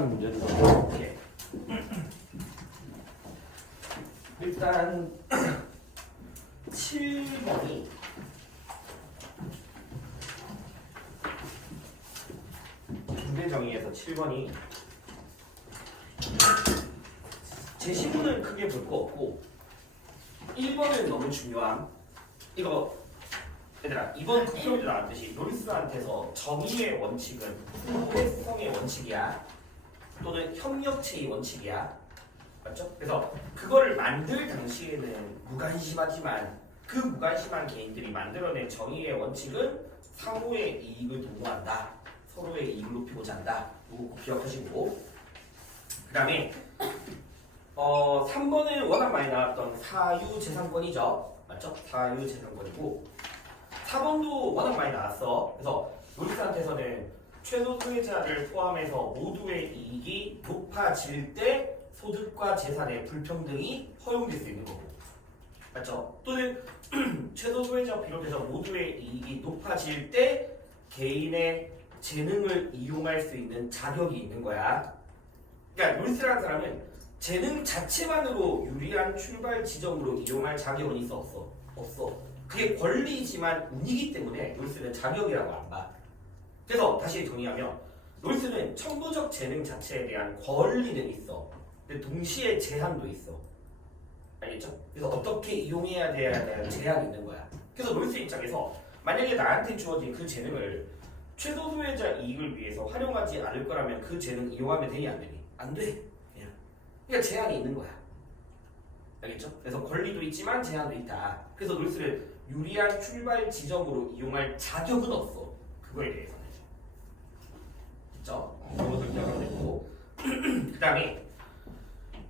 문제는 이렇게 일단 7번이 분배정의에서 7번이 제시문은 크게 볼 거 없고 1번은 너무 중요함. 이거 얘들아 이번 국표에도 나왔듯이 노리스한테서 정의의 원칙은 후대성의 원칙이야 또는 협력체의 원칙이야, 맞죠? 그래서 그거를 만들 당시에는 무관심하지만 그 무관심한 개인들이 만들어낸 정의의 원칙은 상호의 이익을 도모한다, 서로의 이익을 높이고자 한다. 이거 기억하시고, 그 다음에 3번은 워낙 많이 나왔던 사유재산권이죠, 맞죠? 사유재산권이고 4번도 워낙 많이 나왔어. 그래서 노리스한테서는 최소 소유자를 포함해서 모두의 이익이 높아질 때 소득과 재산의 불평등이 허용될 수 있는 거고, 맞죠? 또는 최소 소유자 비롯해서 모두의 이익이 높아질 때 개인의 재능을 이용할 수 있는 자격이 있는 거야. 그러니까 노리스라는 사람은 재능 자체만으로 유리한 출발 지점으로 이용할 자격은 있어 없어? 없어. 그게 권리지만 운이기 때문에 노리스는 자격이라고 안 봐. 그래서 다시 정리하면 노리스는 천부적 재능 자체에 대한 권리는 있어. 근데 동시에 제한도 있어. 알겠죠? 그래서 어떻게 이용해야 대한 제한이 있는 거야. 그래서 노리스 입장에서 만약에 나한테 주어진 그 재능을 최소 소유자 이익을 위해서 활용하지 않을 거라면 그 재능 이용하면 되니 안 되니? 안 돼. 그러니까 제한이 있는 거야. 알겠죠? 그래서 권리도 있지만 제한도 있다. 그래서 노리스를 유리한 출발 지점으로 이용할 자격은 없어. 그거에 대해서는. 그렇죠? 그것을 기억하면 되고 그 다음에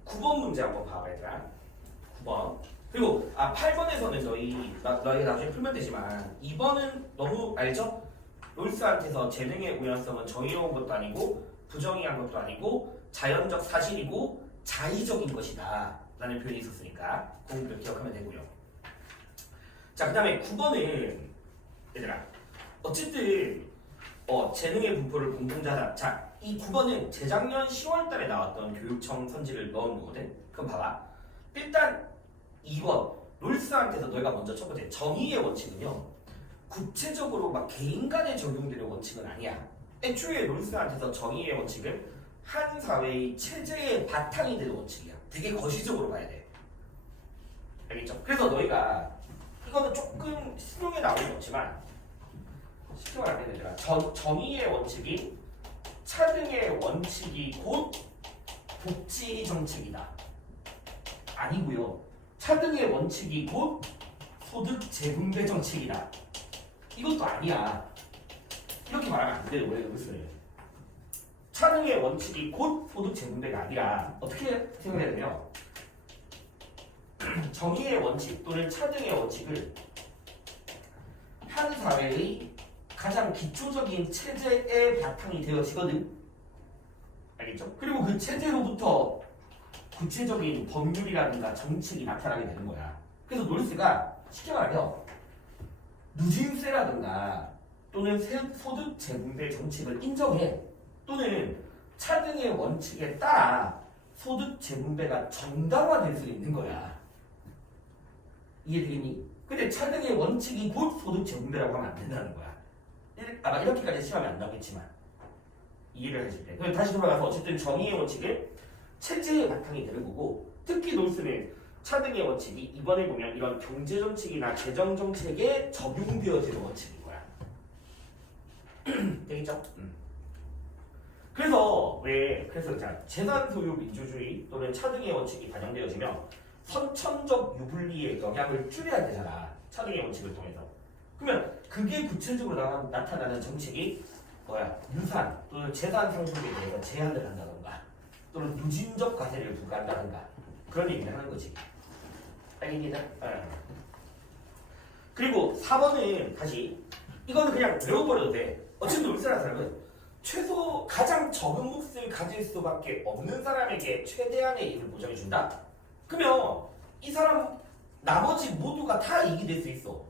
9번 문제 한번 봐봐 얘들아. 9번. 그리고 8번에서는 너희 나중에 풀면 되지만 2번은 너무 알죠? 노리스한테서 재능의 우연성은 정의로운 것도 아니고 부정의한 것도 아니고 자연적 사실이고 자의적인 것이다 라는 표현이 있었으니까 그걸 기억하면 되고요. 자, 그 다음에 9번은 얘들아 어쨌든 재능의 분포를 공통자다. 자, 이 9번은 재작년 10월달에 나왔던 교육청 선지를 넣은 거거든. 그럼 봐봐. 일단 2번 롤스한테서 너희가 먼저 첫 번째 정의의 원칙은요 구체적으로 막 개인 간에 적용되는 원칙은 아니야. 애초에 롤스한테서 정의의 원칙은 한 사회의 체제의 바탕이 되는 원칙이야. 되게 거시적으로 봐야 돼. 알겠죠? 그래서 너희가 이거는 조금 수능에 나오는 게 없지만 쉽게 말하면 얘들아 정의의 원칙이 차등의 원칙이 곧 복지 정책이다. 아니고요. 차등의 원칙이 곧 소득 재분배 정책이다. 이것도 아니야. 이렇게 말하면 안 돼요. 원래 무슨 차등의 원칙이 곧 소득 재분배가 아니라 어떻게 생각해야 되냐면 정의의 원칙 또는 차등의 원칙을 한 사회의 가장 기초적인 체제의 바탕이 되어지거든. 알겠죠? 그리고 그 체제로부터 구체적인 법률이라든가 정책이 나타나게 되는 거야. 그래서 노리스가 쉽게 말하면 누진세라든가 또는 소득 재분배 정책을 인정해. 또는 차등의 원칙에 따라 소득 재분배가 정당화될 수 있는 거야. 이해되니? 근데 차등의 원칙이 곧 소득 재분배라고 하면 안 된다는 거야. 아마 이렇게까지 시험이 안 나오겠지만 이해를 하실 때. 그럼 다시 돌아가서 어쨌든 정의의 원칙은 체제의 바탕이 되는 거고, 특히 노스는 차등의 원칙이 이번에 보면 이런 경제 정책이나 재정 정책에 적용되어지는 원칙인 거야. 되겠죠? 그래서 자, 재산 소유 민주주의 또는 차등의 원칙이 반영되어지면 선천적 유불리의 영향을 줄여야 되잖아. 차등의 원칙을 통해서. 그러면 그게 구체적으로 나타나는 정책이 뭐야? 유산 또는 재산 상속에 대해서 제한을 한다던가 또는 누진적 과세를 부과한다던가 그런 얘기를 하는 거지. 알겠니다? 그리고 4번은 다시 이거는 그냥 외워버려도 돼. 어쨌든 울산한 사람은 최소 가장 적은 몫을 가질 수밖에 없는 사람에게 최대한의 이익을 보장해준다? 그러면 이 사람 나머지 모두가 다 이익이 될 수 있어.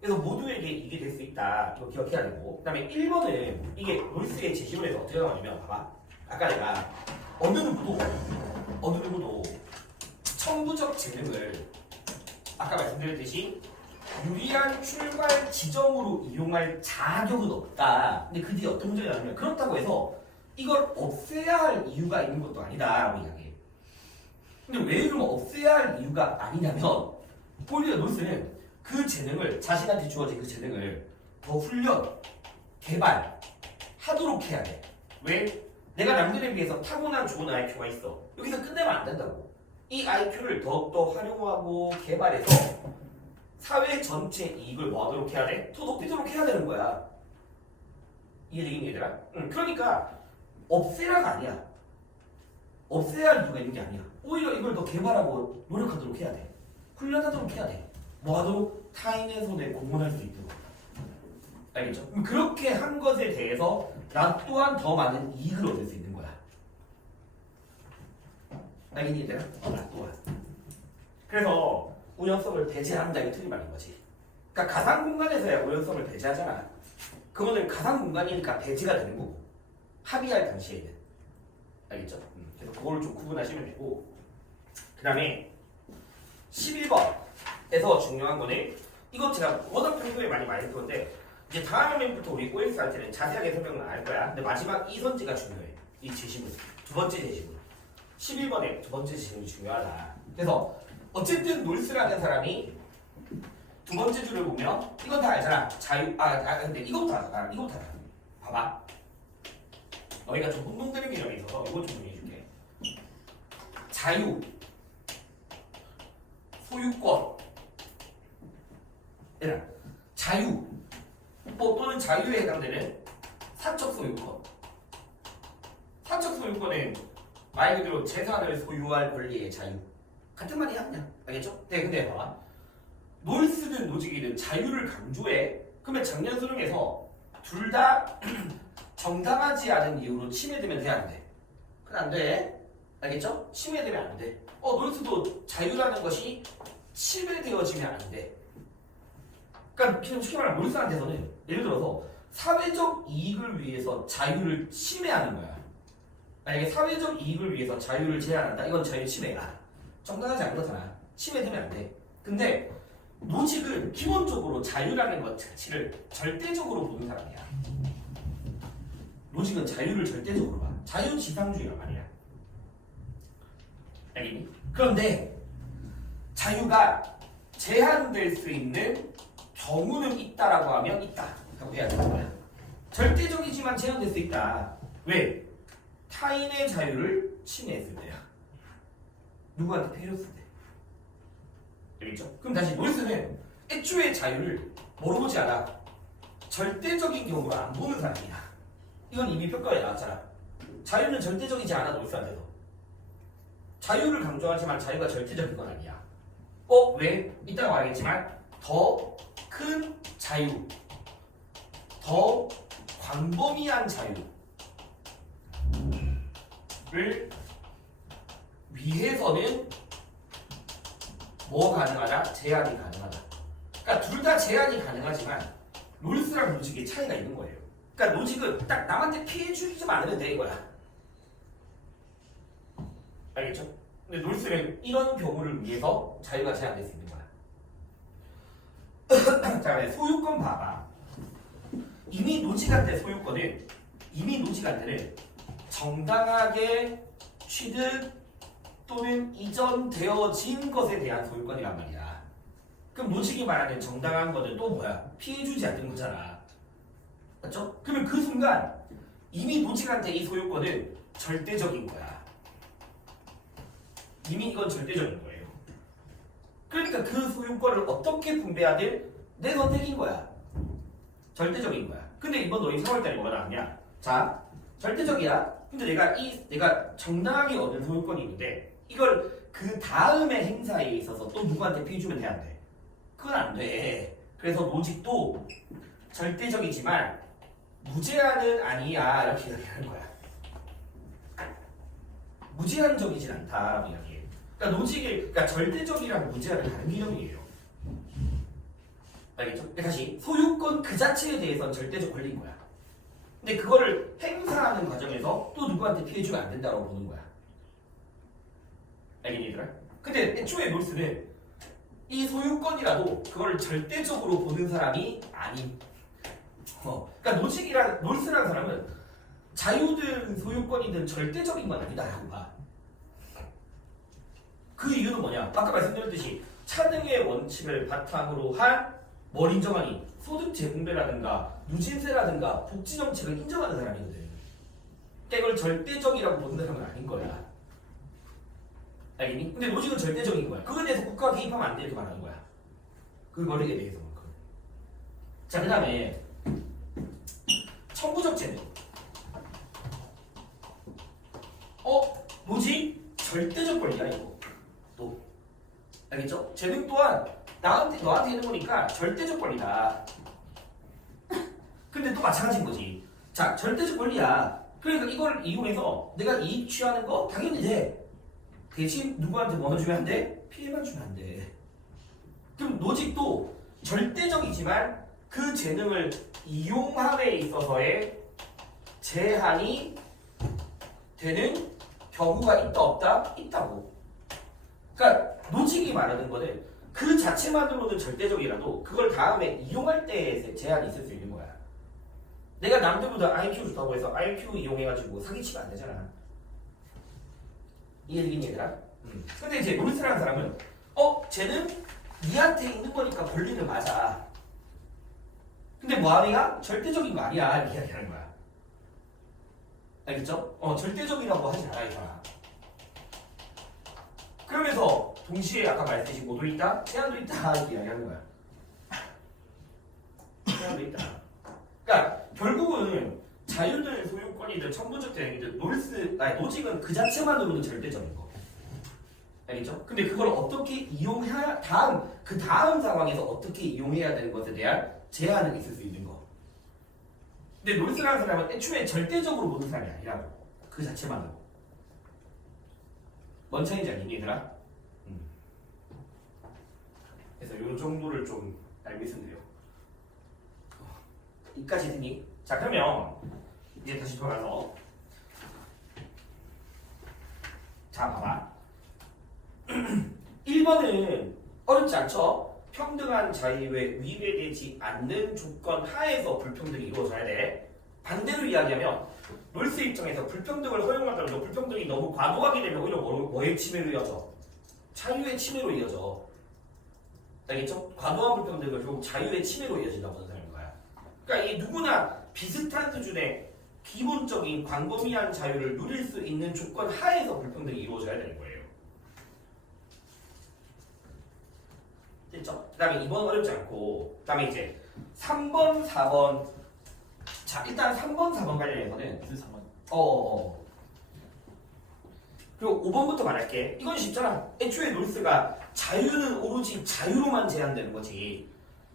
그래서 모두에게 이익이 될 수 있다. 이거 기억해야 되고, 그 다음에 1번은 이게 롤스의 제시문에서 어떻게 나오냐면 봐봐. 아까 내가 어느 누구도 천부적 재능을 아까 말씀드렸듯이 유리한 출발 지점으로 이용할 자격은 없다. 근데 그 뒤에 어떤 문제가 나오냐면 그렇다고 해서 이걸 없애야 할 이유가 있는 것도 아니다라고 이야기해. 근데 왜 그럼 없애야 할 이유가 아니냐면 폴리어 노스는 그 재능을 자신한테 주어진 그 재능을 더 훈련, 개발하도록 해야 돼. 왜? 내가 남들에 비해서 타고난 좋은 IQ가 있어. 여기서 끝내면 안 된다고. 이 IQ를 더욱더 활용하고 개발해서 사회 전체 이익을 뭐하도록 해야 돼? 더 높이도록 해야 되는 거야. 이해되겠니 얘들아? 그러니까 없애라가 아니야. 없애야 할 이유가 있는 게 아니야. 오히려 이걸 더 개발하고 노력하도록 해야 돼. 훈련하도록 해야 돼. 뭐하도록? 타인의 손에 공헌할 수 있도록. 알겠죠? 그렇게 한 것에 대해서 나 또한 더 많은 이익을 얻을 수 있는 거야. 알겠니 얘들아? 나 또한. 그래서 우연성을 배제한다 이게 틀린 말인 거지. 그러니까 가상 공간에서야 우연성을 배제하잖아. 그거는 가상 공간이니까 배제가 되는 거고 합의할 당시에는. 알겠죠? 그래서 그걸 좀 구분하시면 되고 그 다음에 11번에서 중요한 거는 이거 제가 워낙 평소에 많이 했는데 이제 다음 화면부터 우리 OX 할 때는 자세하게 설명을 안 할 거야. 근데 마지막 이 선지가 중요해. 이 제시문 두 번째 제시문 11번에 두 번째 제시문이 중요하다. 그래서 어쨌든 놀스라는 사람이 두 번째 줄을 보면 이건 다 알잖아. 근데 이거부터 알아. 이거부터 알아. 봐봐. 너희가 좀 혼동되는 개념이 있어서 이거 좀 정리해줄게. 자유, 소유권, 얘들아, 자유 또는 자유에 해당되는 사적 소유권. 사적 소유권은 말 그대로 재산을 소유할 권리의 자유. 같은 말이야 그냥. 알겠죠? 네, 근데 봐봐. 놀스든 노직이든 자유를 강조해. 그러면 작년 수능에서 둘 다 정당하지 않은 이유로 침해되면 돼, 안 돼? 그건 안 돼. 알겠죠? 침해되면 안 돼. 놀스도 자유라는 것이 침해되어지면 안 돼. 그러니까 쉽게 말하면 놀스한테서는 예를 들어서 사회적 이익을 위해서 자유를 침해하는 거야. 만약에 사회적 이익을 위해서 자유를 제한한다? 이건 자유 침해야. 정당하지 않은 거잖아. 침해되면 안 돼. 근데 노직은 기본적으로 자유라는 것 자체를 절대적으로 보는 사람이야. 노직은 자유를 절대적으로 봐. 자유지상주의란 말이야. 알겠니? 그런데 자유가 제한될 수 있는 경우는 있다라고 하면 있다 라고 해야 되는 거야. 절대적이지만 제한될 수 있다. 왜? 타인의 자유를 침해했을 때야. 누구한테 피해 줬을 때. 알겠죠? 그럼 다시 놀스는 애초에 자유를 뭐로 보지 않아? 절대적인 경우로 안 보는 사람이야. 이건 이미 평가에 나왔잖아. 자유는 절대적이지 않아. 놀스한테도 자유를 강조하지만 자유가 절대적인 건 아니야. 왜? 이따가 말하겠지만 더 큰 자유, 더 광범위한 자유를 위해서는 뭐 가능하다? 제한이 가능하다. 그러니까 둘 다 제한이 가능하지만 놀스랑 노직의 차이가 있는 거예요. 그러니까 노직은 딱 남한테 피해 주지 않으면 돼 이거야. 알겠죠? 근데 놀스는 이런 경우를 위해서 자유가 제한될 수 있는 거야. 자, 소유권 봐봐. 이미 노직한테 소유권은 정당하게 취득 또는 이전되어진 것에 대한 소유권이란 말이야. 그럼 노직이 말하는 정당한 거는 또 뭐야? 피해주지 않는 거잖아. 맞죠? 그러면 그 순간 이미 노직한테 이 소유권은 절대적인 거야. 이미 이건 절대적인 거예요. 그러니까 그 소유권을 어떻게 분배하든 내 선택인 거야. 절대적인 거야. 근데 이번 너희 4월달에 뭐가 나왔냐? 자, 절대적이야. 근데 내가 정당하게 얻은 소유권이 있는데 이걸 그 다음의 행사에 있어서 또 누구한테 피해 주면 돼, 안 돼? 그건 안 돼. 그래서 노직도 절대적이지만 무제한은 아니야 이렇게 이야기하는 거야. 무제한적이진 않다라고 이야기해. 그러니까 그러니까 절대적이랑 무제한은 다른 개념이에요. 알겠죠? 다시 소유권 그 자체에 대해서는 절대적 권리인 거야. 근데 그거를 행사하는 과정에서 또 누구한테 피해주면 안 된다고 보는 거야. 알겠니 얘들아? 근데 애초에 놀스는 이 소유권이라도 그걸 절대적으로 보는 사람이 아닌. 그러니까 놀스라는 사람은 자유든 소유권이든 절대적인 건 아니다라고 봐. 그 이유는 뭐냐? 아까 말씀드렸듯이 차등의 원칙을 바탕으로 한 뭘 인정하니? 소득 재분배라든가 누진세라든가 복지 정책을 인정하는 사람이거든. 그러니까 이걸 절대적이라고 보는 사람은 아닌 거야. 알겠니? 근데 노직은 절대적인 거야. 그거에 대해서 국가가 개입하면 안 돼 이렇게 말하는 거야. 그 권리에 대해서만큼. 자, 그 다음에 청구적 재능. 뭐지? 절대적 권리야 이거. 또 알겠죠? 재능 또한 너한테 있는 거니까 절대적 권리다. 근데 또 마찬가지인 거지. 자, 절대적 권리야. 그러니까 이걸 이용해서 내가 이익 취하는 거 당연히 돼. 대신 누구한테 뭐 주면 안 돼? 피해만 주면 안 돼. 그럼 노직도 절대적이지만 그 재능을 이용함에 있어서의 제한이 되는 경우가 있다 없다? 있다고. 그러니까 노직이 말하는 거는 그 자체만으로는 절대적이라도 그걸 다음에 이용할 때에 제한이 있을 수 있는 거야. 내가 남들보다 IQ 좋다고 해서 IQ 이용해가지고 사기치면 안 되잖아. 이해되긴 얘들아? 근데 이제 놀스라는 사람은 쟤는 니한테 있는 거니까 권리는 맞아. 근데 뭐하냐? 절대적인 거 아니야 이렇게 이야기하는 거야. 알겠죠? 절대적이라고 하지 않아 이 사람. 그러면서 동시에 아까 말했듯이 뭐도 있다? 제한도 있다 이렇게 이야기하는 거야. 제한도 있다. 그러니까 결국은 자유든 소유권이든 천부적 대행이든 노직은 그 자체만으로는 절대적인 거. 알겠죠? 근데 그걸 어떻게 이용해야 그 다음 상황에서 어떻게 이용해야 되는 것에 대한 제한은 있을 수 있는 거. 근데 놀스라는 사람은 애초에 절대적으로 보는 사람이 아니라고. 그 자체만으로. 뭔 차이인지 아니니 얘들아? 그래서 이 정도를 좀 알고 있으면 돼요. 이까지 되니? 자, 그러면 이제 다시 돌아가서 자, 봐봐. 1번은 어렵지 않죠? 평등한 자유에 위배되지 않는 조건 하에서 불평등이 이루어져야 돼. 반대로 이야기하면 놀스 입장에서 불평등을 허용하더라도 불평등이 너무 과도하게 되면 오히려 뭐의 침해로 이어져? 자유의 침해로 이어져. 알겠죠? 과도한 불평등은 결국 자유의 침해로 이어진다고 보는 사람인 거야. 그러니까 이 누구나 비슷한 수준의 기본적인 광범위한 자유를 누릴 수 있는 조건 하에서 불평등이 이루어져야 되는 거예요. 됐죠? 그 다음에 2번 어렵지 않고 그 다음에 이제 3번, 4번. 자, 일단 3번, 4번 관련해서는 3번. 그리고 5번부터 말할게. 이건 쉽잖아. 애초에 놀스가 자유는 오로지 자유로만 제한되는 거지.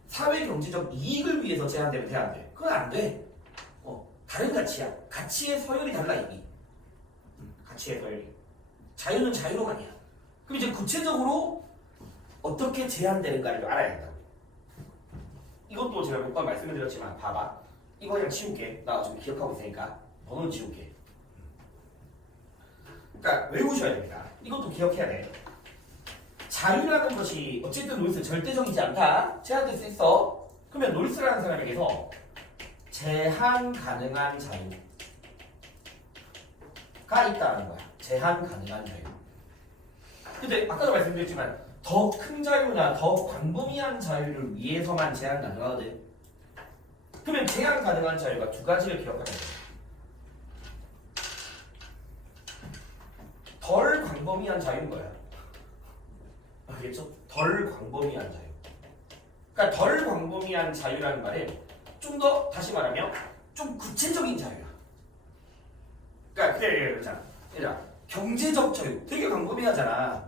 사회 경제적 이익을 위해서 제한되면 돼, 안 돼? 그건 안 돼. 다른 가치야. 가치의 서열이 달라 이미. 가치의 서열이. 자유는 자유로만이야. 그럼 이제 구체적으로 어떻게 제한되는가를 알아야 된다고. 이것도 제가 몇 번 말씀을 드렸지만 봐봐. 이거 그냥 지울게. 나 좀 기억하고 있으니까 번호는 지울게. 그러니까 외우셔야 됩니다. 이것도 기억해야 돼. 자유라는 것이 어쨌든 놀스 절대적이지 않다. 제한될 수 있어. 그러면 놀스라는 사람에게서 제한 가능한 자유가 있다는 거야. 제한 가능한 자유. 근데 아까도 말씀드렸지만 더 큰 자유나 더 광범위한 자유를 위해서만 제한 가능하거든. 그러면 제한 가능한 자유가 두 가지를 기억하면 돼. 덜 광범위한 자유인 거야. 알겠죠? 덜 광범위한 자유. 그러니까 덜 광범위한 자유라는 말은 좀 더 다시 말하면 좀 구체적인 자유야. 그러니까 그래. 경제적 자유 되게 광범위하잖아.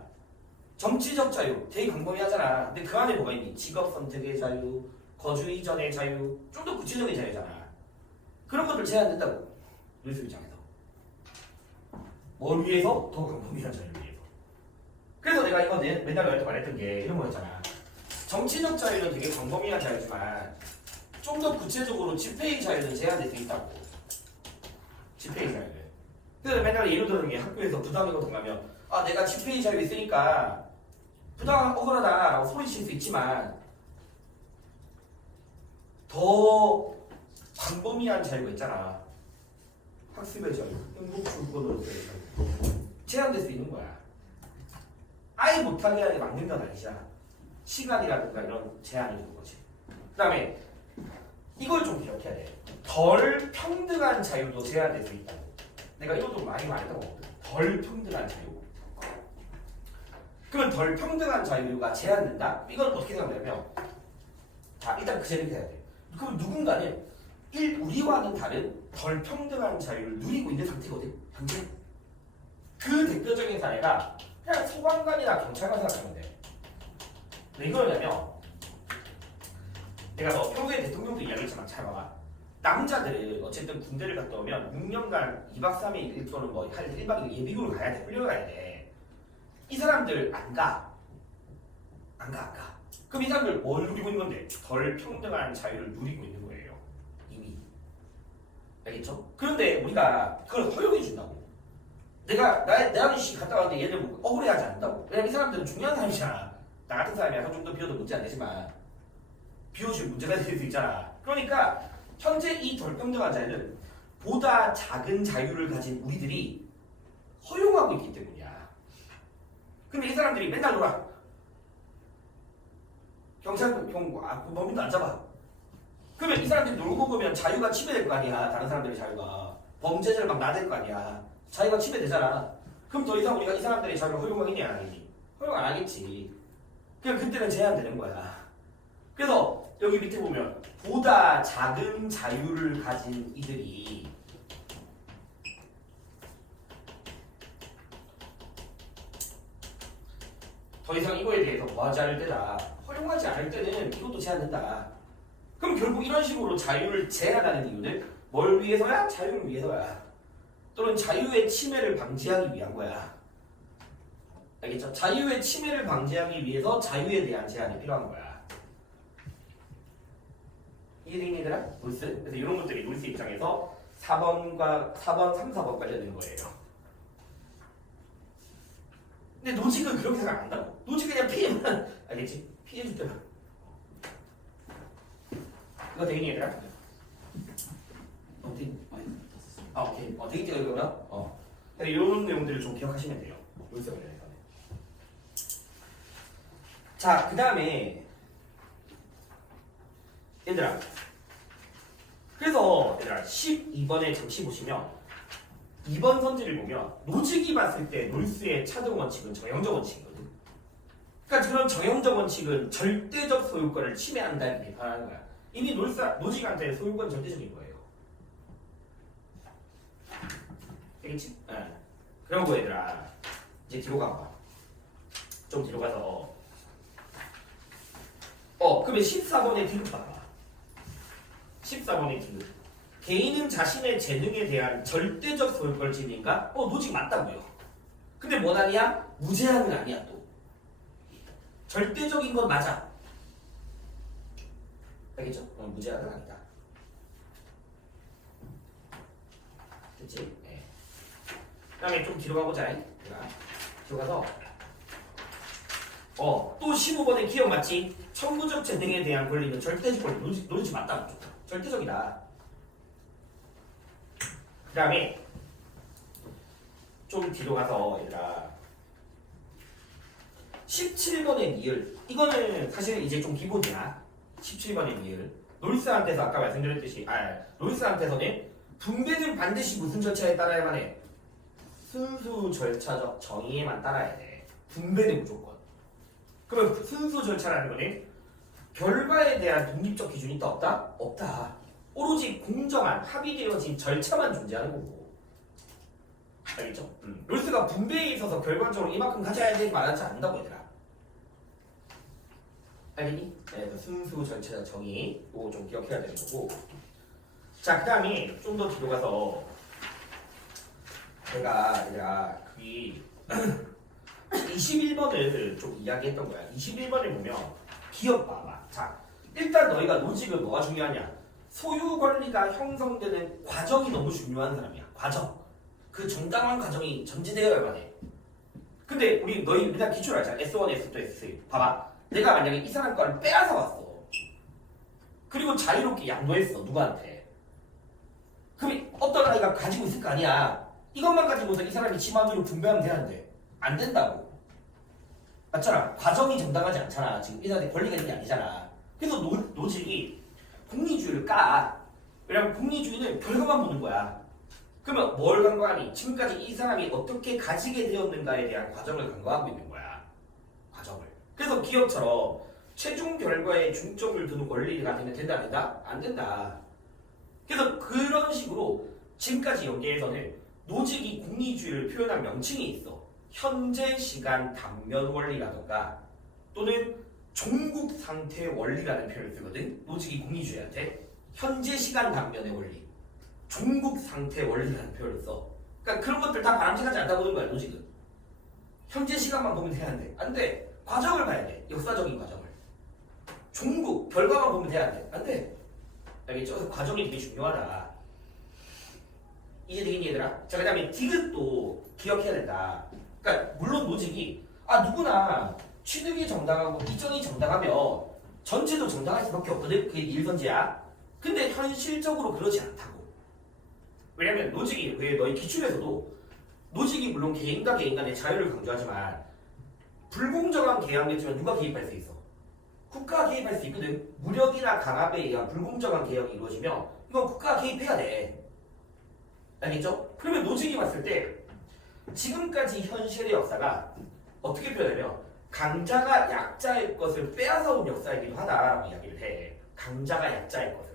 정치적 자유 되게 광범위하잖아. 근데 그 안에 뭐가 있니? 직업 선택의 자유, 거주 이전의 자유, 좀 더 구체적인 자유잖아. 그런 것들 제한된다고. 놀스 입장에서. 뭘 위해서? 더 광범위한 자유를 위해서. 그래서 내가 이거 맨날 너한테 말했던 게 이런 거였잖아. 정치적 자유는 되게 광범위한 자유지만 좀 더 구체적으로 집회의 자유는 제한될 수 있다고. 집회의 자유. 그래서 맨날 예를 들어 학교에서 부당이고 동하면 아 내가 집회의 자유 있으니까 부당 억울하다라고 소리칠 수 있지만 더 광범위한 자유가 있잖아. 학습의 자유, 행복 주권으로서의 자유 제한될 수 있는 거야. 아예 못하게 하게 만든 건 아니잖아. 시간이라든가 이런 제한이 있는 거지. 그 다음에 이걸 좀 기억해야 돼. 덜 평등한 자유도 제한될 수 있다고. 내가 이것도 많이 말했던 거거든. 덜 평등한 자유. 그러면 덜 평등한 자유가 제한된다? 이건 어떻게 생각하냐면 자 일단 그 전에 해야 돼. 그럼 누군가는 우리와는 다른 덜 평등한 자유를 누리고 있는 상태거든. 현재. 그 대표적인 사례가 그냥 소방관이나 경찰관 생각하면 돼. 왜 그러냐면 내가 너 평소에 대통령도 이야기했지만 잘 봐봐. 남자들은 어쨌든 군대를 갔다 오면 6년간 2박 3일 또는 뭐 한 1박 2일 예비군을 가야 돼. 훈련을 가야 돼. 이 사람들 안 가. 그럼 이 사람들 뭘 누리고 있는 건데? 덜 평등한 자유를 누리고 있는 거예요. 이미. 알겠죠? 그런데 우리가 그걸 허용해 준다고. 내가 아저씨 갔다 왔는데 얘들 뭐 억울해하지 않는다고. 왜냐면 이 사람들은 중요한 사람이잖아. 나 같은 사람이 한 좀 더 비워도 문제 안 되지만 비워주면 문제가 될 수 있잖아. 그러니까 현재 이 덜 평등한 자유는 보다 작은 자유를 가진 우리들이 허용하고 있기 때문이야. 근데 이 사람들이 맨날 놀아. 범인도 안 잡아. 그러면 이 사람들이 놀고 보면 자유가 침해될 거 아니야. 다른 사람들의 자유가. 범죄자를 막 나댈 거 아니야. 자유가 침해되잖아. 그럼 더 이상 우리가 이 사람들의 자유를 허용하겠니 안 하겠니? 허용 안 하겠지. 그냥 그때는 제한되는 거야. 그래서 여기 밑에 보면 보다 작은 자유를 가진 이들이 더 이상 이거에 대해서 뭐하지 않을 때다. 허용하지 않을 때는 이것도 제한된다. 그럼 결국 이런 식으로 자유를 제한하는 이유는 뭘 위해서야? 자유를 위해서야. 또는 자유의 침해를 방지하기 위한 거야. 알겠죠? 자유의 침해를 방지하기 위해서 자유에 대한 제한이 필요한 거야. 이해되니 얘들아? 놀스? 그래서 이런 것들이 놀스 입장에서 4번, 3, 4번 관련된 거예요. 근데 노직은 그렇게 생각 안 한다고. 노직은 그냥 피해만 알겠지? 피해줄 때만. 이거 되니 얘들아? 오케이. 되겠지 이거구나. 이런 내용들을 좀 기억하시면 돼요. 놀스 관련해서는. 자, 그 다음에 얘들아. 그래서 얘들아 12번에 잠시 보시면 2번 선지를 보면 노직이 봤을 때 놀스의 차등 원칙은 정형적 원칙이거든. 그러니까 그런 정형적 원칙은 절대적 소유권을 침해한다 이렇게 비판하는 거야. 이미 노직한테 소유권 절대적인 거예요. 되겠지? 네. 그러고 얘들아 이제 뒤로 가봐. 좀 뒤로 가서 그러면 14번의 뒤로 봐봐. 14번의 뒤로. 개인은 자신의 재능에 대한 절대적 소유권을 지니까 노직 맞다고요. 근데 뭔 아니야? 무제한은 아니야 또. 절대적인 건 맞아. 알겠죠? 무제한은 아니다. 됐지? 네. 그 다음에 좀 뒤로 가보자. 뒤로 가서 또 15번의 기억 맞지? 천부적 재능에 대한 권리는 절대적 권리. 노직 맞다고. 절대적이다. 그 다음에 좀 뒤로 가서 얘들아 17번의 니을. 이거는 사실 이제 좀 기본이야. 17번의 니을. 놀스한테서 아까 말씀드렸듯이 놀스한테서는 분배는 반드시 무슨 절차에 따라야만 해? 순수 절차적 정의에만 따라야 돼. 분배는 무조건. 그러면 순수 절차라는 거는 결과에 대한 독립적 기준이 있다 없다? 없다. 오로지 공정한 합의되어진 절차만 존재하는 거고. 알겠죠? 놀스가 분배에 있어서 결과적으로 이만큼 가져야 되지 말하지 않는다고 얘들아. 알겠니? 네, 순수 절차적 정의 이거 좀 기억해야 되는 거고. 자, 그 다음에 좀 더 뒤로 가서 내가 거기 21번을 좀 이야기했던 거야. 21번을 보면 기억 봐봐. 자, 일단 너희가 노직은 뭐가 중요하냐? 소유 권리가 형성되는 과정이 너무 중요한 사람이야. 과정. 그 정당한 과정이 전제되어야만 해. 근데 너희 맨날 기출 알잖아. S1, S2, S3. 봐봐. 내가 만약에 이 사람 거를 빼앗아 왔어. 그리고 자유롭게 양도했어. 누구한테. 그럼 어떤 아이가 가지고 있을 거 아니야. 이것만 가지고서 이 사람이 지 마음대로 분배하면 되는데 안 된다고. 맞잖아. 과정이 정당하지 않잖아. 지금 이 사람한테 권리가 있는 게 아니잖아. 그래서 노직이 공리주의를 까. 왜냐면 공리주의는 결과만 보는 거야. 그러면 뭘 간과하니? 지금까지 이 사람이 어떻게 가지게 되었는가에 대한 과정을 간과하고 있는 거야. 과정을. 그래서 기업처럼 최종 결과에 중점을 두는 원리가 되면 된다 안 된다? 안 된다. 그래서 그런 식으로 지금까지 연계에서는 노직이 공리주의를 표현한 명칭이 있어. 현재 시간 단면 원리라던가 또는 종국 상태 원리라는 표현을 쓰거든. 노직이 공리주의한테 현재 시간 단면의 원리, 종국 상태 원리라는 표현을 써. 그러니까 그런 것들 다 바람직하지 않다 보는 거야. 노직은 현재 시간만 보면 되는데 안 돼. 과정을 봐야 돼. 역사적인 과정을. 종국 결과만 보면 돼야 돼. 안 돼. 알겠죠? 그래서 과정이 되게 중요하다. 이제 되겠니 얘들아? 자, 그 다음에 디귿도 기억해야 된다. 그러니까 물론 노직이 누구나 취득이 정당하고 이전이 정당하면 전체도 정당할 수밖에 없거든. 그게 일선지야. 근데 현실적으로 그러지 않다고. 왜냐면 노직이 왜 너희 기출에서도 노직이 물론 개인과 개인 간의 자유를 강조하지만 불공정한 계약 맺으면 누가 개입할 수 있어? 국가가 개입할 수 있거든. 무력이나 강압에 의한 불공정한 계약이 이루어지면 이건 국가가 개입해야 돼. 알겠죠? 그러면 노직이 봤을 때 지금까지 현실의 역사가 어떻게 표현하면 강자가 약자의 것을 빼앗아온 역사이기도 하다라고 이야기를 해. 강자가 약자의 것을.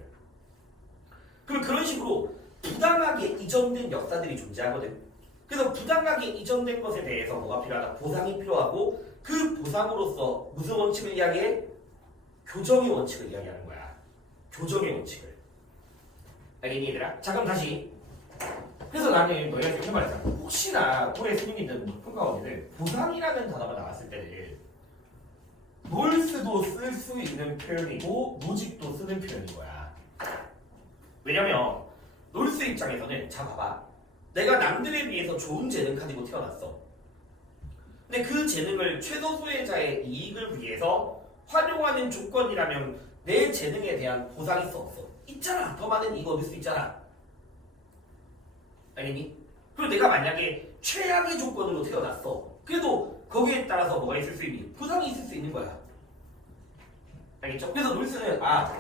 그럼 그런 식으로 부당하게 이전된 역사들이 존재하거든. 그래서 부당하게 이전된 것에 대해서 뭐가 필요하다? 보상이 필요하고 그 보상으로서 무슨 원칙을 이야기해? 교정의 원칙을 이야기하는 거야. 교정의 원칙을. 알겠니 얘들아? 자 그럼 다시. 그래서 나는 너희가 이렇게 말했잖아. 혹시나 올해 스님이든 높은 가운데는 보상이라는 단어가 나왔을 때는 놀스도 쓸 수 있는 표현이고 노직도 쓰는 표현인 거야. 왜냐면 놀스 입장에서는 자 봐봐. 내가 남들에 비해서 좋은 재능 가지고 태어났어. 근데 그 재능을 최소 수혜자의 이익을 위해서 활용하는 조건이라면 내 재능에 대한 보상이 있어 없어? 있잖아. 더 많은 이익 얻을 수 있잖아. 알겠니? 그리고 내가 만약에 최악의 조건으로 태어났어. 그래도 거기에 따라서 뭐가 있을 수 있니? 보상이 있을 수 있는 거야. 알겠죠? 그래서 놀스는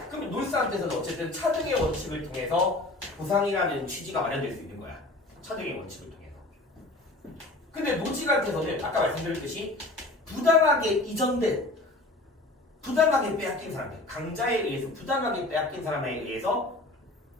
그럼 놀스한테서는 어쨌든 차등의 원칙을 통해서 보상이라는 취지가 마련될 수 있는 거야. 차등의 원칙을 통해서. 근데 노직한테서는 아까 말씀드렸듯이 부당하게 이전된 부당하게 빼앗긴 사람들, 강자에 의해서 부당하게 빼앗긴 사람에 의해서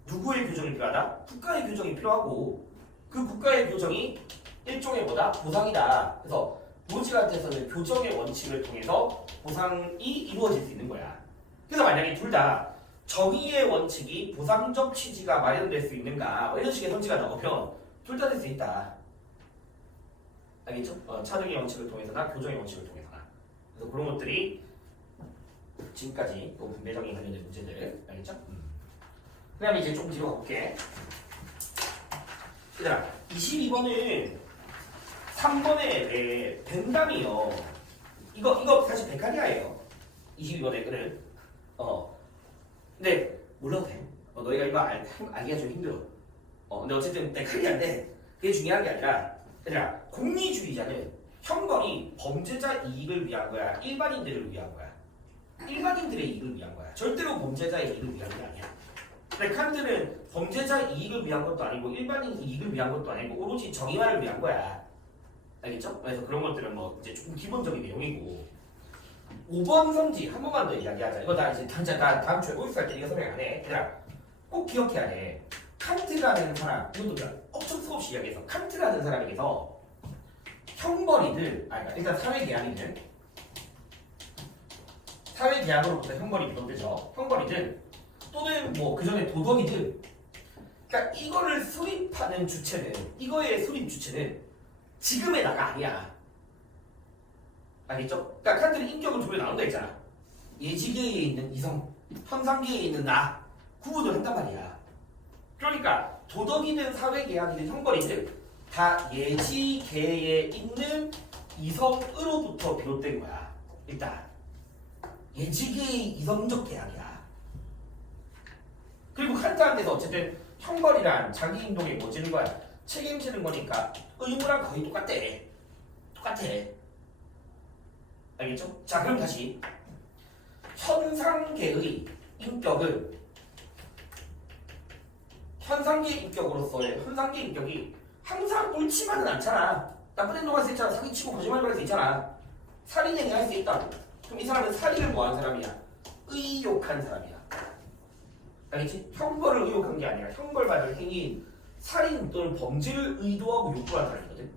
누구의 교정이 필요하다? 국가의 교정이 필요하고 그 국가의 교정이 일종의 뭐다? 보상이다. 그래서 노직한테서는 교정의 원칙을 통해서 보상이 이루어질 수 있는 거야. 그래서 만약에 둘 다 정의의 원칙이 보상적 취지가 마련될 수 있는가 이런 식의 선지가 나오면 둘 다 될 수 있다. 알겠죠? 차등의 원칙을 통해서나 교정의 원칙을 통해서나. 그래서 그런 것들이 지금까지 분배정의 관련된 문제들. 알겠죠? 그 다음에 이제 조금 뒤로 가볼게. 얘들아 22번은 3번에 벤담이요. 이거 사실 베카리아예요. 22번의 글은. 근데 몰라도 돼. 너희가 이거 알기가 좀 힘들어. 근데 어쨌든 베카리아인데 그게 중요한 게 아니라 얘들아 공리주의자는 형벌이 범죄자 이익을 위한 거야? 일반인들을 위한 거야? 일반인들의 이익을 위한 거야. 절대로 범죄자의 이익을 위한 게 아니야. 근데 칸트는 범죄자 이익을 위한 것도 아니고 일반인 이익을 위한 것도 아니고 오로지 정의만을 위한 거야. 알겠죠? 그래서 그런 것들은 뭐 이제 조금 기본적인 내용이고 5번 성지 한 번만 더 이야기하자. 이거 다 이제 당장 다음 주에 올수할 때 이거 설명 안 해. 얘들아 꼭 기억해야 돼. 칸트라는 사람 이것도 엄청 수없이 이야기해서 칸트라는 사람에게서 형벌이들 그러니까 일단 사회계약으로부터 형벌이 비롯되죠. 형벌이든 또는 뭐 그 전에 도덕이든 그러니까 이거를 수립하는 주체는 이거의 수립 주체는 지금의 나가 아니야. 알겠죠? 그러니까 칸트는 인격을 두 개 나눈다 했잖아. 예지계에 있는 이성, 현상계에 있는 나 구분을 한단 말이야. 그러니까 도덕이든 사회계약이든 형벌이든 다 예지계에 있는 이성으로부터 비롯된 거야. 일단 예지계의 이성적 계약이야. 그리고 칸트한테서 어쨌든 형벌이란 자기 행동에 뭐 지는 거야? 책임지는 거니까 의무랑 거의 똑같대. 똑같아. 알겠죠? 자, 그럼 다시 현상계의 인격은 현상계의 인격으로서의 현상계의 인격이 항상 옳지만은 않잖아. 나쁜 행동할 수 있잖아. 사기치고 거짓말을 할 수 있잖아. 살인행위 할 수 있다고. 그럼 이 사람은 살인을 뭐한 사람이야? 의욕한 사람이야. 알겠지? 형벌을 의욕한 게 아니라 형벌받을 행위인 살인 또는 범죄를 의도하고 욕구한 사람이거든.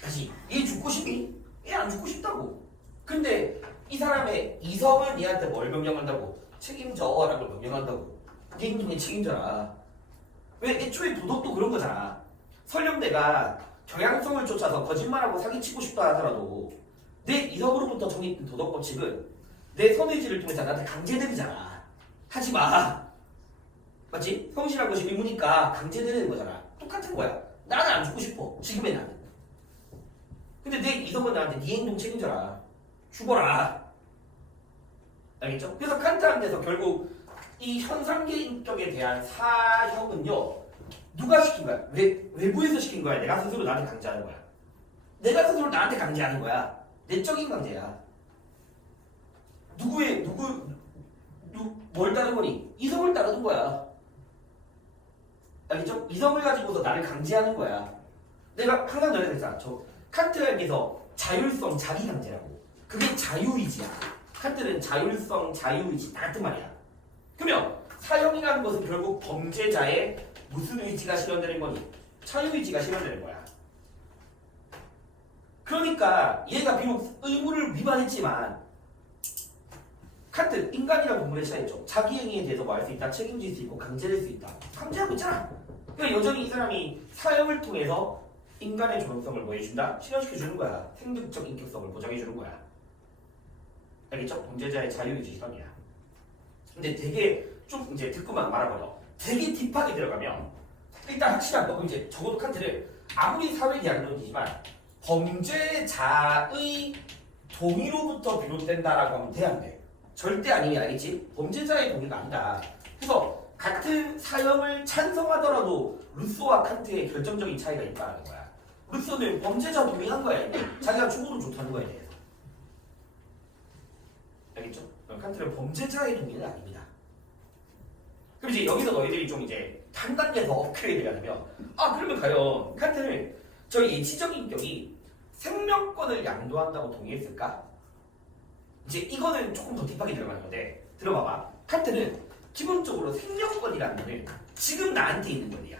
다시 얘 죽고 싶니? 얘 안 죽고 싶다고. 근데 이 사람의 이성은 얘한테 뭘 명령한다고? 책임져라고 명령한다고. 네 행동에 책임져라. 왜? 애초에 도덕도 그런 거잖아. 설령 내가 경향성을 쫓아서 거짓말하고 사기치고 싶다 하더라도 내 이성으로부터 정해진 도덕 법칙은 내 선의지를 통해서 나한테 강제되잖아. 하지 마. 맞지? 성실한 것이 의무니까 강제되는 거잖아. 똑같은 거야. 나는 안 죽고 싶어. 지금의 나는. 근데 내 이성은 나한테 네 행동 책임져라. 죽어라. 알겠죠? 그래서 칸트한테서 결국 이 현상계 인격에 대한 사형은요. 누가 시킨 거야? 외부에서 시킨 거야? 내가 스스로 나한테 강제하는 거야? 내가 스스로 나한테 강제하는 거야. 내적인 강제야. 뭘 따른 거니? 이성을 따르는 거야. 알겠죠? 이성을 가지고서 나를 강제하는 거야. 내가 항상 전에 그랬잖아. 저 칸트에게서 자율성 자기 강제라고. 그게 자유의지야. 칸트는 자율성 자유의지 다 같은 말이야. 그러면 사형이라는 것은 결국 범죄자의 무슨 의지가 실현되는 거니? 자유의지가 실현되는 거야. 그러니까 얘가 비록 의무를 위반했지만 칸트 인간이라고 동물의 차이죠. 자기 행위에 대해서 뭐 할 수 있다, 책임질 수 있고 강제될 수 있다. 강제하고 있잖아. 그러니까 여전히 이 사람이 사형을 통해서 인간의 존엄성을 뭐 해준다? 실현시켜 주는 거야. 생득적 인격성을 보장해 주는 거야. 알겠죠? 범죄자의 자유의지 실현이야. 근데 되게 좀 이제 듣고만 말아버려. 되게 딥하게 들어가면 일단 확실한 거 이제 적어도 칸트를 아무리 사회계약론이지만 범죄자의 동의로부터 비롯된다라고 하면 돼 안 돼? 절대 아니면 알겠지? 범죄자의 동의가 아니다. 그래서 같은 사형을 찬성하더라도 루소와 칸트의 결정적인 차이가 있다는 거야. 루소는 범죄자 동의한 거야. 이게. 자기가 죽어도 좋다는 거에 대해서. 알겠죠? 칸트는 범죄자의 동의는 아닙니다. 그럼 이제 여기서 너희들이 좀 이제 한 단계 더 업그레이드가 되면 그러면 과연 칸트는 저 예지적 인격이 생명권을 양도한다고 동의했을까? 이제 이거는 조금 더 딥하게 들어가는 건데 들어봐봐. 칸트는 기본적으로 생명권이라는 거는 지금 나한테 있는 권리야.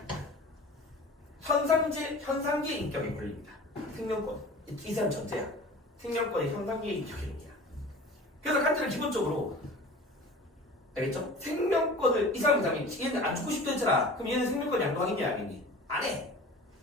현상계 인격의 권리입니다. 생명권. 이 사람 전제야. 생명권의 현상계 인격의 권리야. 그래서 칸트는 기본적으로 알겠죠? 생명권을 이 사람이 얘는 안 죽고 싶다 했잖아. 그럼 얘는 생명권 양도하겠냐 안 하겠니? 안 해.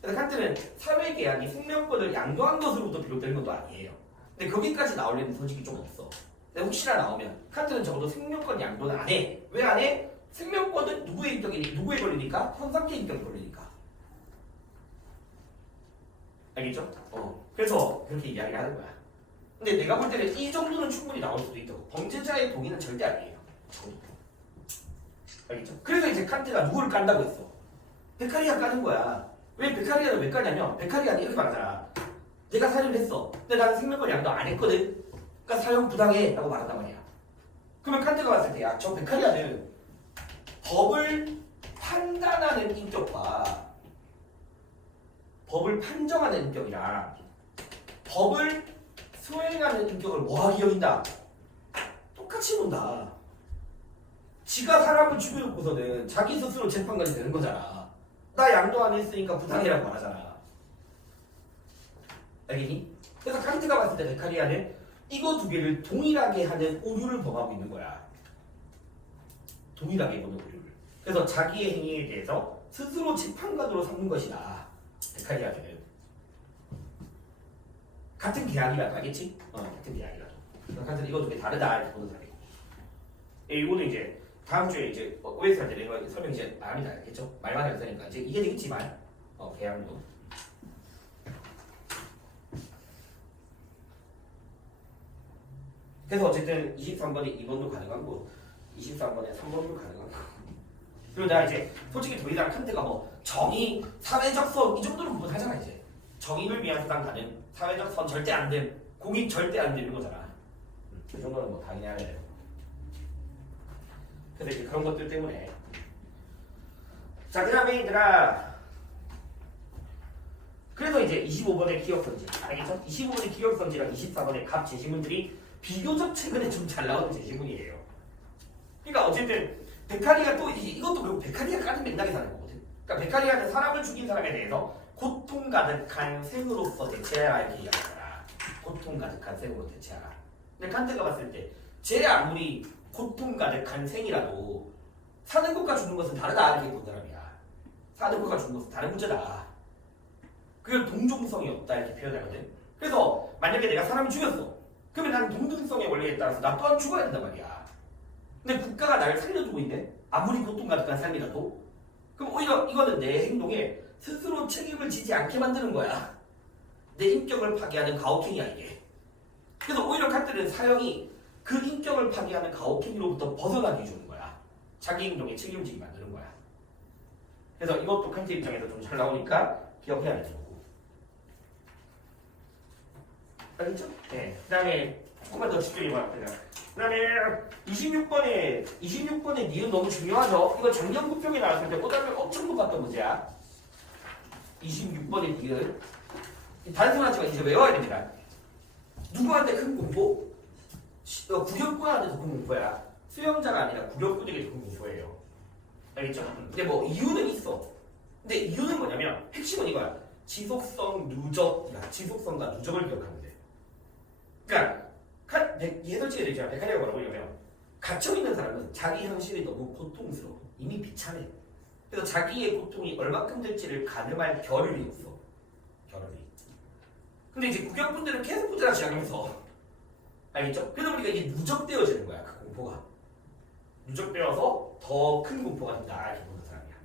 그래서 칸트는 사회계약이 생명권을 양도한 것으로부터 비롯되는 것도 아니에요. 근데 거기까지 나오려는 소식이 좀 없어. 근데 혹시나 나오면 칸트는 적어도 생명권 양도는 안 해. 왜 안 해? 생명권은 누구의 권리니까? 현상계 인격의 권리니까. 알겠죠? 그래서 그렇게 이야기를 하는 거야. 근데 내가 볼 때는 이 정도는 충분히 나올 수도 있다고. 범죄자의 동의는 절대 아니에요. 알겠죠? 그래서 이제 칸트가 누구를 깐다고 했어? 베카리아 까는 거야. 왜 베카리아를 왜 까냐면 베카리아는 이렇게 말하잖아. 내가 살인을 했어. 근데 나는 생명권 양도 안 했거든. 그러니까 사형 부당해 라고 말한단 말이야. 그러면 칸트가 봤을 때 저 베카리아는 법을 판단하는 인격과 법을 판정하는 인격이랑 법을 수행하는 인격을 뭐하게 여긴다? 똑같이 본다. 지가 사람을 죽여놓고서는 자기 스스로 재판관이 되는 거잖아. 나 양도 안 했으니까 부당해라고 말하잖아. 알겠니? 그래서 칸트가 봤을 때 베카리아는 이거 두 개를 동일하게 하는 오류를 범하고 있는 거야. 동일하게 보는 오류를. 그래서 자기의 행위에 대해서 스스로 재판관으로 삼는 것이다. 베카리아는. 같은 계약이라도 알겠지? 같은 계약이라도. 칸트는 이거 두 개 다르다 이렇게 보는 사람이고. 이거는 이제 다음 주에 이제 OS한테 내가 설명 이제 안 합니다. 알겠죠? 말만 할 테니까 이제 이게 되겠지만 계약도. 그래서 어쨌든 23번에 2번도 가능하고 23번에 3번도 가능하고 그리고 내가 이제 솔직히 더 이상 칸트가 뭐 정의, 사회적 선 이 정도는 구분하잖아 이제 정의를 위한 수단 가능, 사회적 선 절대 안 됨, 공익 절대 안 되는 거잖아. 그 정도는 뭐 당연히 해야 돼요. 그래서 이제 그런 것들 때문에 자 그 다음에 얘들아 그래서 이제 25번의 기억선지 알겠죠? 25번의 기억선지랑 24번의 갑 제시문들이 비교적 최근에 좀 잘 나오는 제시문이에요. 그러니까 어쨌든 베카리가 또 이것도 그리고 베카리가 까는 맥락에 사는 거거든. 그러니까 베카리아는 사람을 죽인 사람에 대해서 고통 가득한 생으로서 대체하라 이렇게 이야기하잖아. 고통 가득한 생으로 대체하라. 근데 칸트가 봤을 때 쟤 아무리 고통 가득한 생이라도 사는 것과 죽는 것은 다르다 이렇게 본 사람이야. 사는 것과 죽는 것은 다른 문제다. 그걸 동종성이 없다 이렇게 표현하거든. 그래서 만약에 내가 사람을 죽였어. 그러면 나는 동등성의 원리에 따라서 나 또한 죽어야 된단 말이야. 근데 국가가 나를 살려주고 있네? 아무리 고통 가득한 삶이라도? 그럼 오히려 이거는 내 행동에 스스로 책임을 지지 않게 만드는 거야. 내 인격을 파괴하는 가혹행위야 이게. 그래서 오히려 칸트는 사형이 그 인격을 파괴하는 가혹행위로부터 벗어나게 해주는 거야. 자기 행동에 책임지게 만드는 거야. 그래서 이것도 칸트 입장에서 좀 잘 나오니까 기억해야 되는 거고. 알겠죠? 네. 그 다음에 조금만 더 집중해봐. 그 다음에 26번에 니은 너무 중요하죠? 이거 작년구평에 나왔을 때 꼬달면 엄청 높았던 문제야. 26번에 니은 단순하지만 이제 외워야 됩니다. 누구한테 큰 공포? 구력구한테 더 큰 공포야. 수영자가 아니라 구력구에게 더 큰 공포예요. 알겠죠? 근데 뭐 이유는 있어. 근데 이유는 뭐냐면 핵심은 이거야. 지속성 누적이야. 지속성과 누적을 기억하면 돼. 그러니까 해설지에 되잖아. 베카리아가 뭐라고 하냐면 갇혀있는 사람은 자기 현실이 너무 고통스러워. 이미 비참해. 그래서 자기의 고통이 얼마큼 될지를 가늠할 겨를이 없어. 겨를이. 근데 이제 구경꾼들은 계속 꾸준히 시작하면서 알겠죠? 그러다 보니까 이게 누적되어지는 거야. 그 공포가. 누적되어서 더 큰 공포가 된다. 이렇게 보는 사람이야.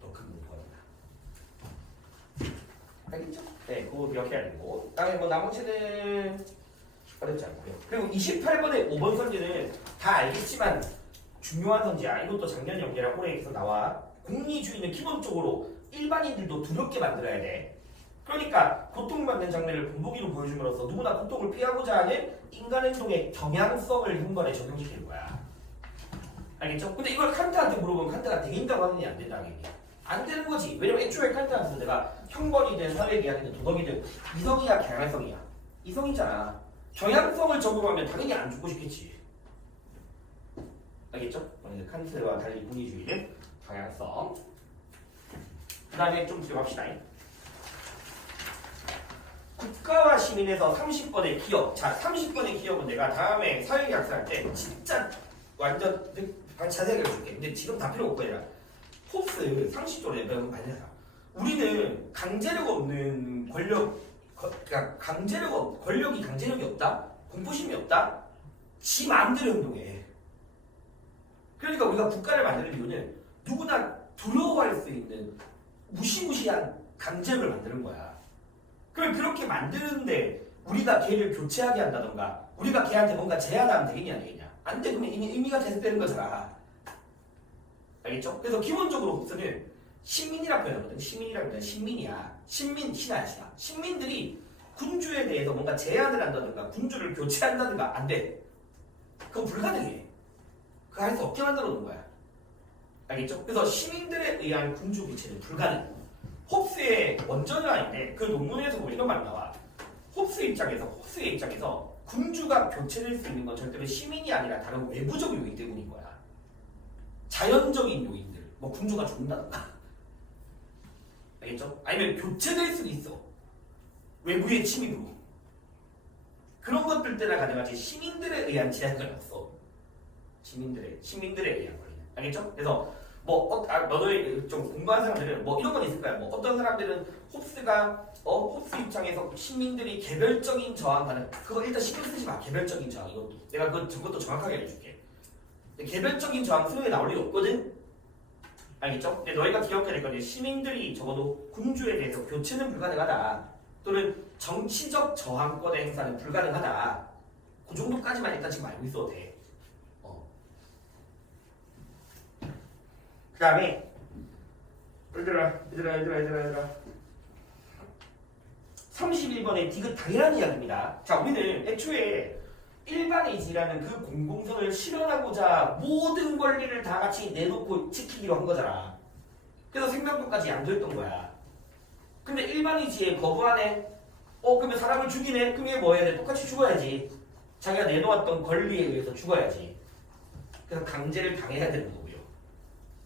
더 큰 공포가 된다. 알겠죠? 네, 그거 기억해야 되고. 그다음에 뭐 나머지는 어렵지 않고요. 그리고 28번의 5번 선지는 다 알겠지만 중요한 선지야. 이것도 작년 연계랑 올해에서 나와. 공리주의는 기본적으로 일반인들도 두렵게 만들어야 돼. 그러니까 고통받는 장면을 본보기로 보여줌으로써 누구나 고통을 피하고자 하는 인간 행동의 경향성을 현관에 적용시키는 거야. 알겠죠? 근데 이걸 칸트한테 물어보면 칸트가 되긴다고 하느니 안 된다는 얘기야. 안 되는 거지. 왜냐면 애초에 칸트한테서 내가 형벌이든 사회계약이든 도덕이든 이성이야 경향성이야. 이성이잖아. 경향성을 적용하면 당연히 안 죽고 싶겠지. 알겠죠? 칸트와 달리 공리주의는 경향성. 그 다음에 좀 들어갑시다. 국가와 시민에서 30번의 기업. 자, 30번의 기업은 내가 다음에 사회계약서 할 때 진짜 완전 자세하게 해줄게. 근데 지금 다 필요 없고 얘라. 홉스 상식적으로 배우면 많이 하자. 우리는 강제력 없는 권력, 그러니까 권력이 강제력이 없다? 공포심이 없다? 지 마음대로 행동해. 그러니까 우리가 국가를 만드는 이유는 누구나 두려워할 수 있는 무시무시한 강제력을 만드는 거야. 그럼 그렇게 만드는데 우리가 걔를 교체하게 한다던가 우리가 걔한테 뭔가 제한하면 되겠냐 안 되겠냐? 안 돼. 그러면 이미 의미가 계속되는 거잖아. 알겠죠? 그래서 기본적으로 홉스는 시민이라고 표현하거든. 시민이라고 하면 신민이야. 신아야 신아. 신민들이 군주에 대해서 뭔가 제한을 한다든가 군주를 교체한다든가 안 돼. 그건 불가능해. 그거 할 수 없게 만들어 놓은 거야. 알겠죠? 그래서 시민들에 의한 군주 교체는 불가능. 홉스의 원전은 아닌데 그 논문에서 보면 이런 말이 나와. 홉스의 입장에서 군주가 교체될 수 있는 건 절대로 시민이 아니라 다른 외부적 요인 때문인 거야. 자연적인 요인들, 뭐 군주가 죽는다던가, 알겠죠? 아니면 교체될 수도 있어. 외부의 침입으로. 그런 것들 때나 가능하지 시민들에 의한 제한은 없어. 시민들에 의한 거리는. 알겠죠? 그래서 너들 좀 공부한 사람들은 뭐 이런 건 있을 거야. 뭐 어떤 사람들은 홉스가 홉스 입장에서 시민들이 개별적인 저항하는 그거 일단 신경 쓰지 마. 개별적인 저항 이것도 내가 저것도 정확하게 알려줄게. 개별적인 저항 수용에 나올 일이 없거든. 알겠죠? 근데 너희가 기억해야 될 건데 시민들이 적어도 군주에 대해서 교체는 불가능하다. 또는 정치적 저항권의 행사는 불가능하다. 그 정도까지만 일단 지금 알고 있어도 돼. 그 다음에 얘들아 31번의 디귿 당연한 이야기입니다. 자, 우리는 애초에 일반의지라는 그 공공성을 실현하고자 모든 권리를 다 같이 내놓고 지키기로 한 거잖아. 그래서 생명권까지 양도했던 거야. 근데 일반의지에 거부하네? 그러면 사람을 죽이네? 그럼 얘 뭐 해야 돼? 똑같이 죽어야지. 자기가 내놓았던 권리에 의해서 죽어야지. 그래서 강제를 당해야 되는 거고요.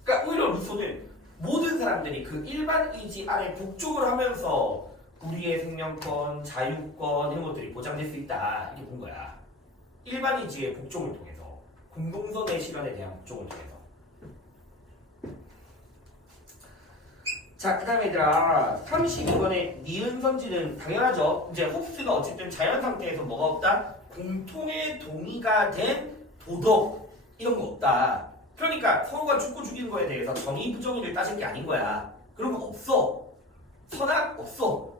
그러니까 오히려 루소는 모든 사람들이 그 일반의지 안에 복종을 하면서 우리의 생명권, 자유권 이런 것들이 보장될 수 있다. 이렇게 본 거야. 일반의지의 복종을 통해서. 공동선의 실현에 대한 복종을 통해서. 자, 그 다음에 얘들아 32번의 니은 선지는 당연하죠. 이제 홉스가 어쨌든 자연 상태에서 뭐가 없다? 공통의 동의가 된 도덕 이런 거 없다. 그러니까 서로가 죽고 죽이는 거에 대해서 정의 부정의를 따질 게 아닌 거야. 그런 거 없어. 선악 없어.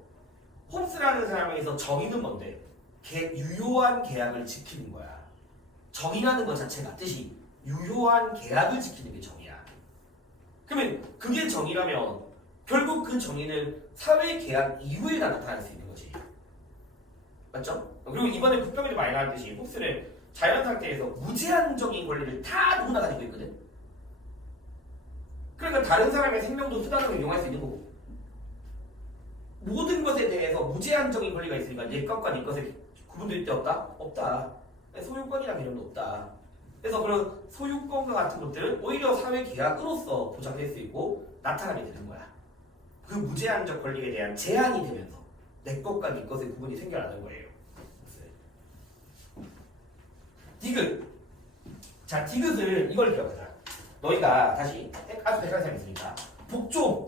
홉스라는 사람에서 정의는 뭔데? 유효한 계약을 지키는 거야. 정의라는 것 자체가 뜻이 유효한 계약을 지키는 게 정의야. 그러면 그게 정의라면 결국 그 정의는 사회계약 이후에 나타날 수 있는 거지. 맞죠? 그리고 이번에 국감에도 많이 나왔듯이 홉스는 자연 상태에서 무제한적인 권리를 다 누구나 가지고 있거든. 그러니까 다른 사람의 생명도 수단으로 이용할 수 있는 거고 모든 것에 대해서 무제한적인 권리가 있으니까 내 것과 네 것에 구분될 데 없다? 없다. 소유권이라는 개념도 없다. 그래서 그런 소유권과 같은 것들은 오히려 사회계약으로서 보장될 수 있고 나타나게 되는 거야. 그 무제한적 권리에 대한 제한이 되면서 내 것과 네 것의 구분이 생겨나는 거예요. 디귿. 자, 디귿을 이걸 기억하자. 너희가 다시 아주 백한 사람이 있으니까 복종,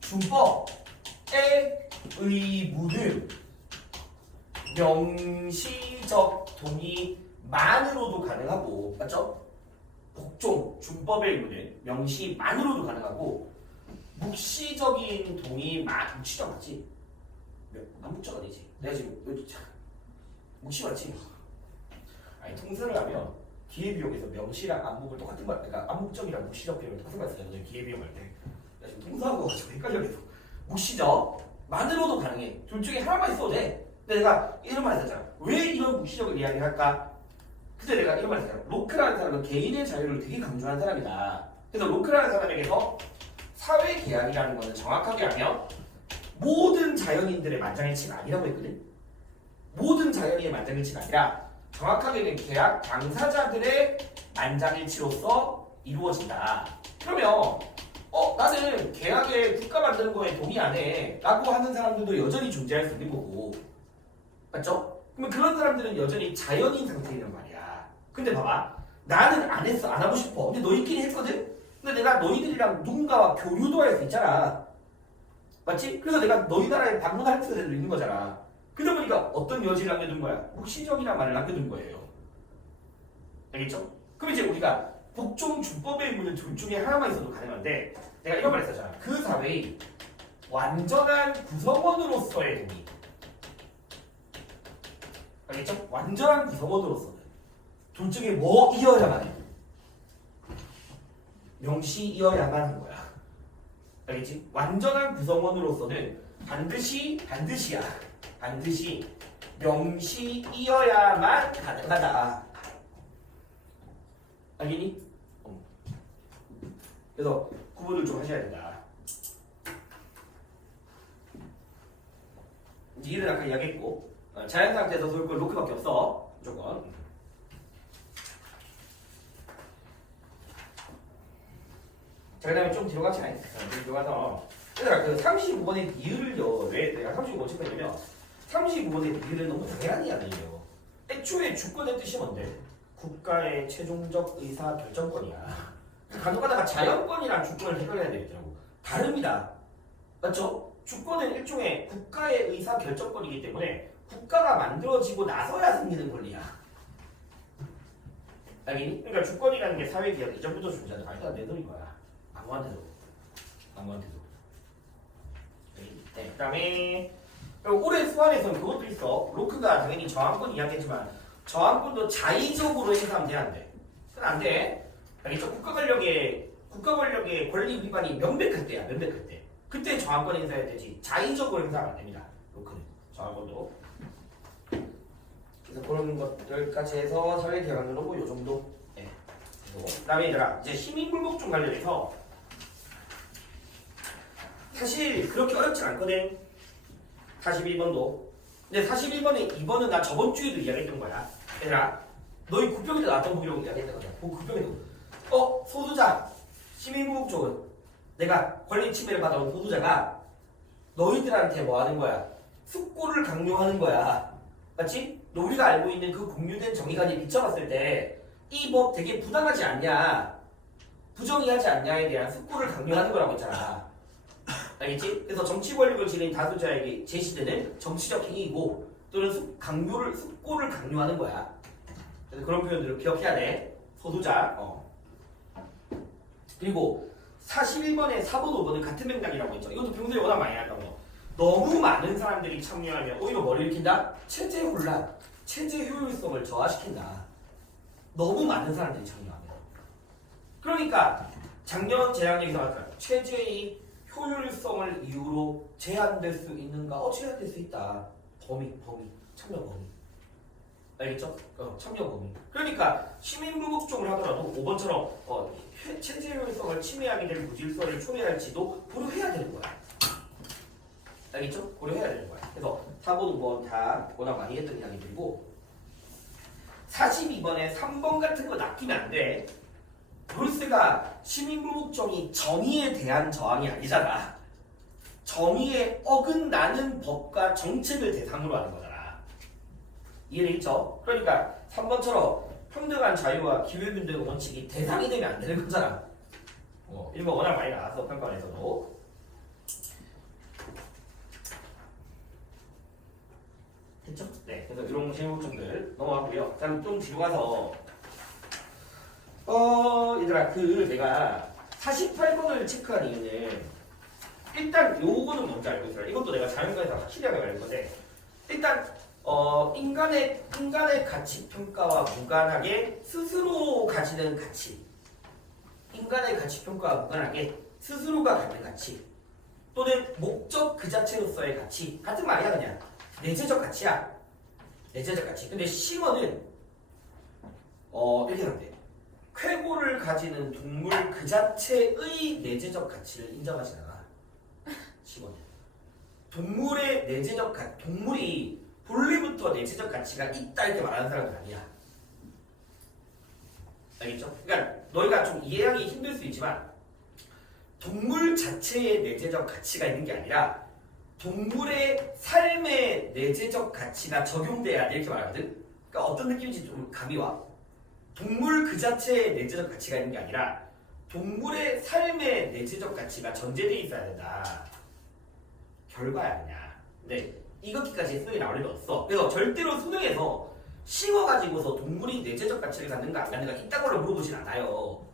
준법의 의무는 명시적 동의만으로도 가능하고, 맞죠? 복종, 준법의 의무는 명시만으로도 가능하고 묵시적인 동의만, 묵시적 맞지? 암묵적 아니지? 내가 지금 묵시 맞지? 아니 통설을 하면 기회비용에서 명시랑 암묵을 똑같은 거, 그러니까 암묵적이랑 묵시적 비용을 똑같은 거 쓰잖아요. 기회비용 할 때. 나 지금 통사하고 가지고 헷갈려 계속. 묵시적만으로도 가능해. 둘 중에 하나만 있어도 돼. 근데 내가 이런 말 했잖아. 왜 이런 묵시적을 이야기를 할까? 그때 내가 이런 말 했잖아. 로크라는 사람은 개인의 자유를 되게 강조하는 사람이다. 그래서 로크라는 사람에게서 사회계약이라는 것은 정확하게 하면 모든 자연인들의 만장일치가 아니라고 했거든. 모든 자연인의 만장일치가 아니라 정확하게는 계약 당사자들의 만장일치로서 이루어진다. 그러면 나는 계약에 국가 만드는 거에 동의 안 해 라고 하는 사람들도 여전히 존재할 수 있는 거고, 맞죠? 그러면 그런 사람들은 여전히 자연인 상태이란 말이야. 근데 봐봐, 나는 안 했어, 안 하고 싶어. 근데 너희끼리 했거든? 근데 내가 너희들이랑 누군가와 교류도 할 수 있잖아. 맞지? 그래서 내가 너희 나라에 방문할 수도 있는 거잖아. 그러다 보니까 어떤 여지를 남겨둔 거야? 묵시적이라는 말을 남겨둔 거예요. 알겠죠? 그럼 이제 우리가 복종 준법의 의무는 둘 중에 하나만 있어도 가능한데, 내가 이런 말 했었잖아. 그 사회의 완전한 구성원으로서의 동의. 알겠죠? 완전한 구성원으로서는 둘 중에 뭐이어야만 해? 명시이어야만 한 거야. 알겠지? 완전한 구성원으로서는 반드시야. 반드시 명시이어야만 가능하다. 알겠니? 그래서 구분을 좀 하셔야 된다. 이해를 아까 이야기했고, 자연 상태에서 소유권 로크밖에 없어. 무조건. 자, 그 다음에 좀 뒤로 가자. 뒤로 가서 얘들아, 그 35번의 니을을요, 왜 내가 35번 쳤냐면 35번의 니을은 너무 당연한 이야기예요. 애초에 주권의 뜻이 뭔데? 국가의 최종적 의사 결정권이야. 간혹가다가 자연권이랑 주권을 헷갈려야 되겠더라고. 다릅니다. 맞죠? 주권은 일종의 국가의 의사 결정권이기 때문에 국가가 만들어지고 나서야 생기는 권리야. 알겠니? 그러니까 주권이라는 게 사회계약 이전부터 존재하는 말도 안 되는 소리인 거야. 아무한테도. 네, 그다음에 올해 수안에서는 그것도 있어. 로크가 당연히 저항권 이야기했지만 저항권도 자의적으로 행사하면 돼, 안 돼? 그건 안 돼. 알겠죠? 국가 권력의 권리 위반이 명백할 때야, 명백할 때. 그때 저항권 행사해야 되지. 자의적으로 행사하면 안 됩니다. 로크는 저항권도. 그래서 그런 것들까지 해서 사회계약론으로 요 정도. 네. 그다음에 얘들아 이제 시민불복종 관련해서 사실 그렇게 어렵진 않거든. 41번도. 근데 41번에 2번은 나 저번 주에도 이야기했던 거야. 얘들아 너희 국병에도 나왔던 보기로 이야기했던 거야. 국병에도 소수자 시민불복종은 내가 권리 침해를 받아온 소수자가 너희들한테 뭐 하는 거야? 숙고를 강요하는 거야. 맞지? 우리가 알고 있는 그 공유된 정의관이 비춰봤을 때 이 법 되게 부당하지 않냐, 부정의하지 않냐에 대한 숙고를 강요하는 거라고 했잖아. 알겠지? 그래서 정치 권력을 지닌 다수자에게 제시되는 정치적 행위이고 또는 숙고를 강요하는 거야. 그래서 그런 표현들을 기억해야 돼. 소수자. 그리고 41번에 4번, 5번은 같은 맥락이라고 했죠. 이것도 평소에 워낙 많이 한다고. 너무 많은 사람들이 참여하면 오히려 뭘 일으킨다? 체제 혼란, 체제 효율성을 저하시킨다. 너무 많은 사람들이 참여하면. 그러니까 작년 재앙에서 말했잖아. 체제의 효율성을 이유로 제한될 수 있는가? 제한될 수 있다. 범위, 참여 범위. 알겠죠? 참여 범위. 그러니까 시민불복종을 하더라도 5번처럼 체제 효율성을 침해하게 될 무질서를 초래할지도 고려해야 되는 거야. 알겠죠? 고려해야 되는 거야. 그래서 4번, 5번 다 워낙 많이 했던 이야기들이고 42번에 3번 같은 거 낚이면 안 돼. 브루스가 시민불복종이 정의에 대한 저항이 아니잖아. 정의에 어긋나는 법과 정책을 대상으로 하는 거잖아. 이해되겠죠? 그러니까 3번처럼 평등한 자유와 기회균등 원칙이 대상이 되면 안 되는 거잖아. 이런 거 워낙 많이 나왔어, 평가원에서도. 됐죠? 네, 그래서 이런 시민불복종들 넘어가고요. 자, 좀 뒤로 가서 얘들아 내가 48번을 체크한 이유는 일단 요거는 뭔지 알고 있어요. 이것도 내가 자연과에서 확실히 하게 말할 건데 일단 인간의 가치 평가와 무관하게 스스로 가지는 가치, 인간의 가치 평가와 무관하게 스스로가 갖는 가치 또는 목적 그 자체로서의 가치 같은 말이야. 그냥 내재적 가치야. 내재적 가치. 근데 심어는 이렇게 하면 돼. 쾌고를 가지는 동물 그 자체의 내재적 가치를 인정하지 않아. 10원. 동물의 내재적 동물이 본래부터 내재적 가치가 있다 이렇게 말하는 사람은 아니야. 알겠죠? 그러니까 너희가 좀 이해하기 힘들 수 있지만 동물 자체의 내재적 가치가 있는 게 아니라 동물의 삶의 내재적 가치가 적용돼야 돼 이렇게 말하거든. 그러니까 어떤 느낌인지 좀 감이 와. 동물 그 자체의 내재적 가치가 있는 게 아니라 동물의 삶의 내재적 가치가 전제돼 있어야 된다. 결과야 그냥. 근데 이것까지 수능에 나올 리도 없어. 그래서 절대로 수능에서 싱어가지고서 동물이 내재적 가치를 갖는가 안 갖는가 이딴 걸로 물어보진 않아요.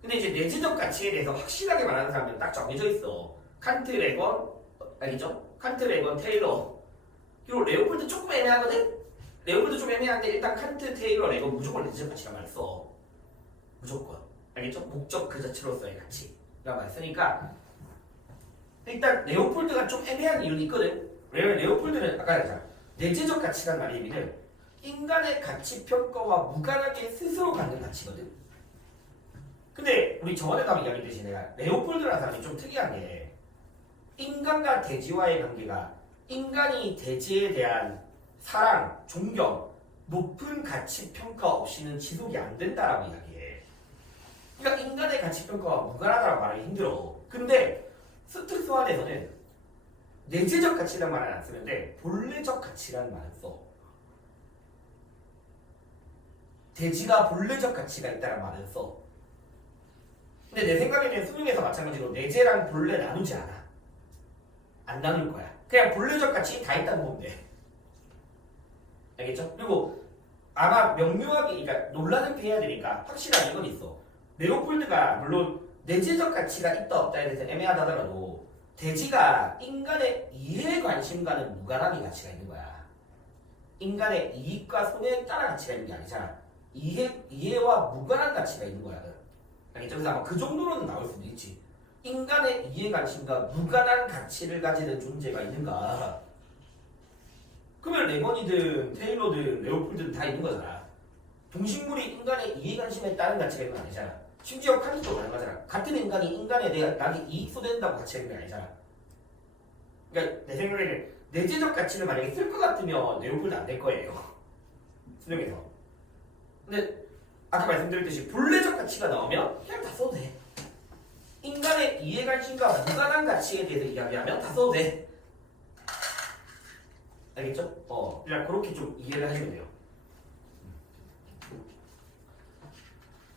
근데 이제 내재적 가치에 대해서 확실하게 말하는 사람들은 딱 정해져 있어. 칸트, 레건, 알겠죠? 칸트, 레건, 테일러. 그리고 레오폴드 조금 애매하거든? 레오폴드 좀 애매한데 일단 칸트, 테일러, 레건 무조건 내재적 가치란 말 써. 무조건. 알겠죠? 목적 그 자체로서의 가치라고 말 쓰니까 일단 레오폴드가 좀 애매한 이유는 있거든. 왜냐면 레오폴드는 아까 했잖아. 내재적 가치란 말의 의미는 인간의 가치 평가와 무관하게 스스로 갖는 가치거든. 근데 우리 저번에도 한번 이야기했듯이 내가 레오폴드라는 사람이 좀 특이한 게 인간과 대지와의 관계가 인간이 대지에 대한 사랑, 존경, 높은 가치 평가 없이는 지속이 안 된다라고 이야기해. 그러니까 인간의 가치 평가와 무관하다고 말하기 힘들어. 근데 스특수안에서는 내재적 가치라는 말은 안 쓰는데 본래적 가치라는 말을 써. 대지가 본래적 가치가 있다는 말을 써. 근데 내 생각에는 수능에서 마찬가지로 내재랑 본래 나누지 않아. 안 나눌 거야. 그냥 본래적 가치 다 있다고 보면 돼. 알겠죠? 그리고 아마 명료하게 그러니까 논란은 피해야 되니까 확실한 이건 있어. 레오폴드가 물론 내재적 가치가 있다 없다에 대해서 애매하다 하더라도 대지가 인간의 이해 관심과는 무관하게 가치가 있는 거야. 인간의 이익과 손해에 따라 가치가 있는 게 아니잖아. 이해와 무관한 가치가 있는 거야. 알겠죠? 그래서 아마 그 정도로는 나올 수도 있지. 인간의 이해 관심과 무관한 가치를 가지는 존재가 있는가? 그러면 레건이든 테일러든 레오폴드든 다 있는 거잖아. 동식물이 인간의 이해 관심에 따른 가치가 있는 거 아니잖아. 심지어 칸트도 마찬가지잖아. 같은 인간이 인간에 대해 나게 이익 소된다고 가치가 있는 게 아니잖아. 그러니까 내 생각에는 내재적 가치를 만약에 쓸 것 같으면 레오폴드 안 될 거예요. 수능에서. 근데 아까 말씀드렸듯이 본래적 가치가 나오면 그냥 다 써도 돼. 인간의 이해관심과 무관한 가치에 대해서 이야기하면 다 써도 돼. 알겠죠? 그냥 그렇게 좀 이해를 하시면 돼요.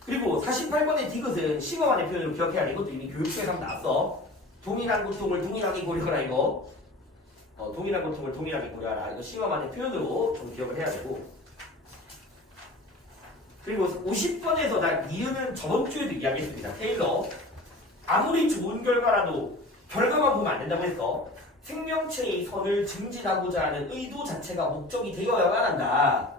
그리고 48번의 디귿은 심어만의 표현으로 기억해야 돼. 이것도 이미 교육책에서 나왔어. 동일한 고통을 동일하게 고려하라 이거. 동일한 고통을 동일하게 고려하라. 이거 심어만의 표현으로 좀 기억을 해야 되고. 그리고 50번에서 나 니은은 저번 주에도 이야기했습니다. 테일러. 아무리 좋은 결과라도 결과만 보면 안 된다고 했어. 생명체의 선을 증진하고자 하는 의도 자체가 목적이 되어야만 한다.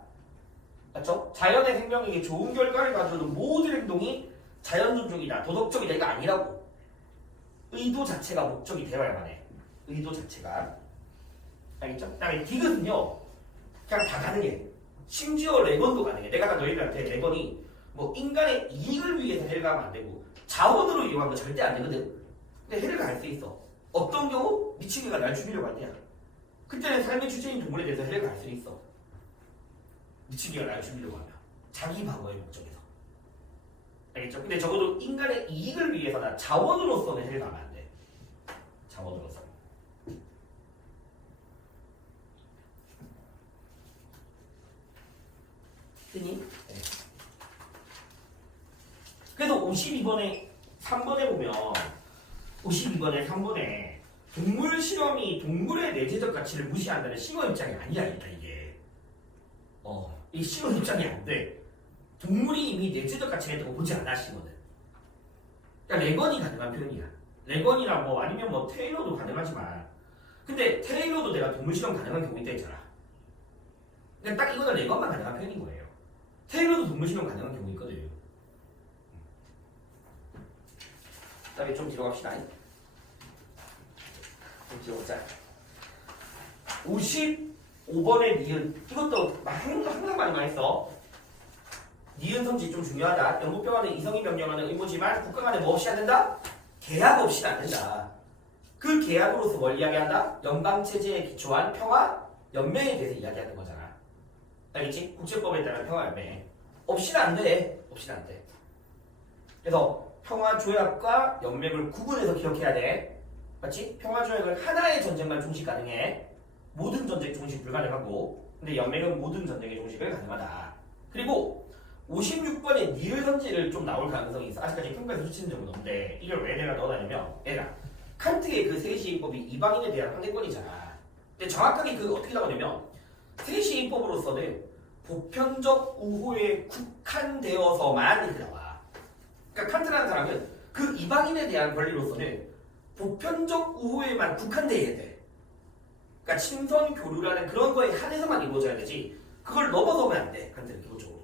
맞죠? 자연의 생명에게 좋은 결과를 가져오는 모든 행동이 자연 존중이다. 도덕적이다. 이거 아니라고. 의도 자체가 목적이 되어야만 해. 의도 자체가. 알겠죠? 그다음에 디귿은요. 그냥 다 가능해. 심지어 레건도 가능해. 내가 아까 너희들한테 레건이 뭐 인간의 이익을 위해서 해를 가면 안 되고 자원으로 이용하면 거 절대 안 되거든. 근데 해를 갈 수 있어. 어떤 경우? 미친개가 날 죽이려고 할 때야. 그때는 삶의 주체인 동물에 대해서 해를 갈 수 있어. 미친개가 날 죽이려고 하면. 자기 방어의 목적에서. 알겠죠? 근데 적어도 인간의 이익을 위해서나 자원으로서는 해를 가면 안 돼. 자원으로서. 됐니? 네. 그래서 52번에 3번에 보면 52번에 3번에 동물 실험이 동물의 내재적 가치를 무시한다는 심어 입장이 아니야 이게. 이 심어 입장이 안 돼. 동물이 이미 내재적 가치가 있다고 보지 않아 심어는. 그러니까 레건이 가능한 표현이야. 레건이나 뭐 아니면 뭐 테일러도 가능하지만 근데 테일러도 내가 동물 실험 가능한 경우 있다 했잖아. 그러니까 딱 이거는 레건만 가능한 표현인 거예요. 테일러도 동물 실험 가능한 경우 있거든. 그 다음에 좀 뒤로 갑시다. 좀 뒤로 보자. 55번의 니은. 이것도 항상 많이 했어. 니은 성질 좀 중요하다. 영국평화는 이성이 명령하는 의무지만 국가 간에 뭐 없이 안 된다? 계약 없이는 안 된다. 그 계약으로서 뭘 이야기한다? 연방체제에 기초한 평화 연맹에 대해서 이야기하는 거잖아. 알겠지? 국제법에 따른 평화 연맹. 없이는 안 돼. 없이는 안 돼. 그래서 평화조약과 연맹을 구분해서 기억해야 돼. 맞지? 평화조약은 하나의 전쟁만 종식 가능해. 모든 전쟁 종식 불가능하고. 근데 연맹은 모든 전쟁의 종식을 가능하다. 그리고 56번에 니을 선지를 좀 나올 가능성이 있어. 아직까지 평가에서 수치는 적은 없는데 이걸 왜 내가 넣어놨냐면 얘가 칸트의 그 세시인법이 이방인에 대한 환대권이잖아. 근데 정확하게 그 어떻게 나오냐면 세시인법으로서는 보편적 우호에 국한되어서만 이렇게 나와. 그러니까 칸트라는 사람은 그 이방인에 대한 권리로서는 보편적 우호에만 국한되어야 돼. 그러니까 친선 교류라는 그런 거에 한해서만 이루어져야 되지 그걸 넘어서면 안 돼. 칸트는 기본적으로.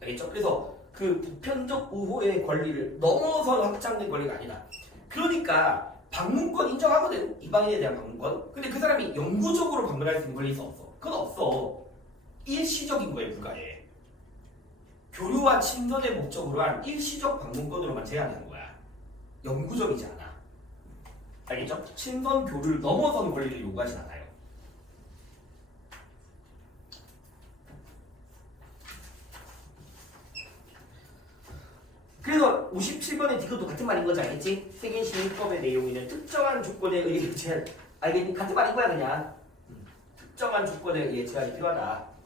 알겠죠? 그래서 그 보편적 우호의 권리를 넘어서 확장된 권리가 아니다. 그러니까 방문권 인정하거든. 이방인에 대한 방문권. 근데 그 사람이 영구적으로 방문할 수 있는 권리 있어 없어? 그건 없어. 일시적인 거에 불과해. 교류와 친선의 목적으로 한 일시적 방문권으로만 제한하는 거야. 영구적이지 않아. 알겠죠? 친선 교류를 넘어서는 권리를 요구하진 않아요. 그래서 57번의 디귿도 같은 말인 거지 알겠지? 세계시민법의 내용에는 특정한 조건에 의해 제한 알겠니? 같은 말인 거야 그냥. 특정한 조건에 의해 제한이 필요하다.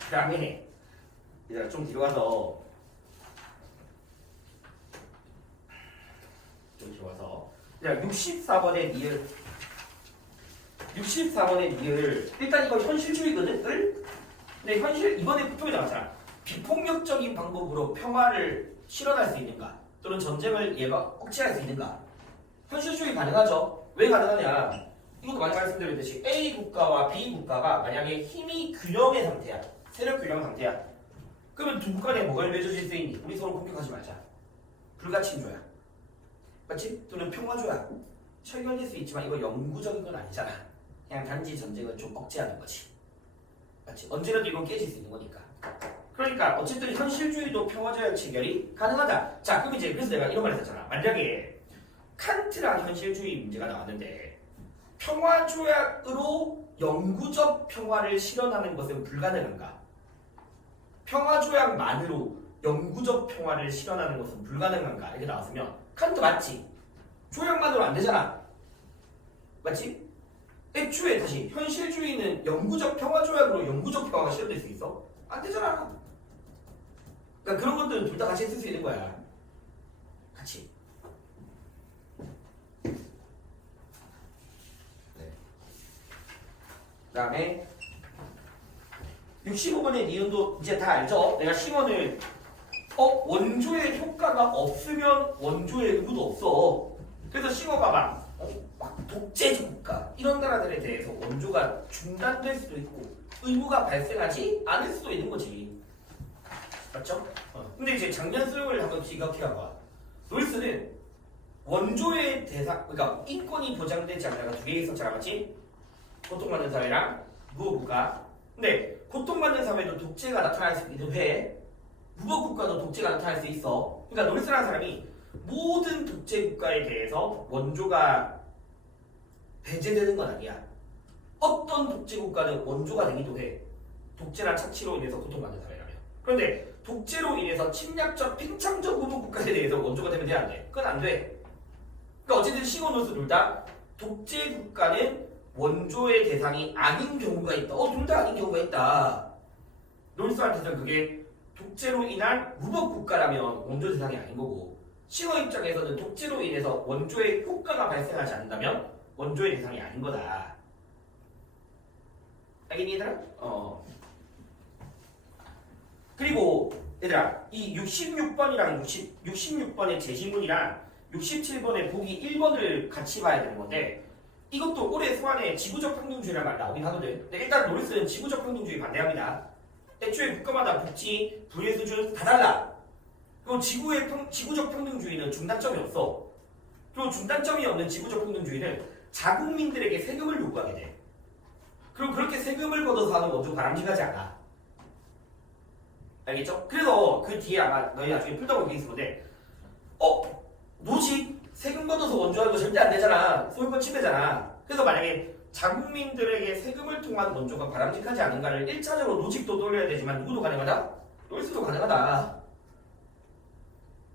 그 다음에 얘들아 좀 뒤로 가서 자, 64번의 니을. 64번의 니을. 일단 이거 현실주의거든. 근데 현실 이번에 부통이 나왔잖아. 비폭력적인 방법으로 평화를 실현할 수 있는가? 또는 전쟁을 얘가 억제할 수 있는가? 현실주의 가능하죠. 왜 가능하냐? 이것도 많이 말씀드렸듯이 A 국가와 B 국가가 만약에 힘이 균형의 상태야. 세력 균형 상태야. 그러면 두 국가 간에 뭐가 맺어질 수 있니? 우리 서로 공격하지 말자. 불가침조야. 맞지? 또는 평화조약. 철결될 수 있지만 이거 영구적인 건 아니잖아. 그냥 단지 전쟁을 좀 억제하는 거지. 맞지? 언제라도 이건 깨질 수 있는 거니까. 그러니까 어쨌든 현실주의도 평화조약 체결이 가능하다. 자, 그럼 이제 그래서 내가 이런 말 했잖아. 만약에 칸트랑 현실주의 문제가 나왔는데 평화조약으로 영구적 평화를 실현하는 것은 불가능한가? 평화조약만으로 영구적 평화를 실현하는 것은 불가능한가? 이렇게 나왔으면 칸트 맞지? 조약만으로 안 되잖아. 맞지? 애초에 다시 현실주의는 영구적 평화조약으로 영구적 평화가 실현될 수 있어? 안 되잖아. 그러니까 그런 것들은 둘 다 같이 쓸 수 있는 거야. 같이. 네. 그 다음에 65번의 니은도 이제 다 알죠? 내가 심원을 원조의 효과가 없으면 원조의 의무도 없어. 그래서 싱어가 막 독재지 국가 이런 나라들에 대해서 원조가 중단될 수도 있고 의무가 발생하지 않을 수도 있는 거지. 맞죠? 근데 이제 작년 수용을 한번 기억해봐. 노리스는 원조의 대상, 그러니까 인권이 보장되지 않다가 두 개 있었잖아, 맞지? 고통받는 사회랑 무호국가. 근데 고통받는 사회도 독재가 나타날 수 있기도 해. 무호국가도 독재가 나타날 수 있어. 그러니까 노리스라는 사람이 모든 독재 국가에 대해서 원조가 배제되는 건 아니야. 어떤 독재 국가는 원조가 되기도 해. 독재나 착취로 인해서 고통받는 사회라면. 그런데 독재로 인해서 침략적, 팽창적 무복 국가에 대해서 원조가 되면 돼, 안 돼? 그건 안 돼. 그러니까 어쨌든 시고노스 둘 다 독재 국가는 원조의 대상이 아닌 경우가 있다. 둘 다 아닌 경우가 있다. 노리스한테는 그게 독재로 인한 무복 국가라면 원조 대상이 아닌 거고, 싱어 입장에서는 독재로 인해서 원조의 효과가 발생하지 않는다면 원조의 대상이 아닌 거다. 알겠니 얘들아? 그리고 얘들아 이 66번이랑 66번의 제시문이랑 67번의 보기 1번을 같이 봐야 되는 건데 이것도 올해 소환에 지구적 평등주의라는 말 나오긴 하거든. 근데 일단 노리스는 지구적 평등주의 반대합니다. 애초에 국가마다 복지, 부의 수준 다 달라. 그리고 지구적 평등주의는 중단점이 없어. 그리고 중단점이 없는 지구적 평등주의는 자국민들에게 세금을 요구하게 돼. 그리고 그렇게 세금을 걷어서 하는 원조 바람직하지 않아. 알겠죠? 그래서 그 뒤에 아마 너희 나중에 풀다 보게 있을 건데 노직 세금 걷어서 원조하는 거 절대 안 되잖아. 소유권 침해잖아. 그래서 만약에 자국민들에게 세금을 통한 원조가 바람직하지 않은가를 1차적으로 노직도 돌려야 되지만 누구도 가능하다? 노리스도 가능하다.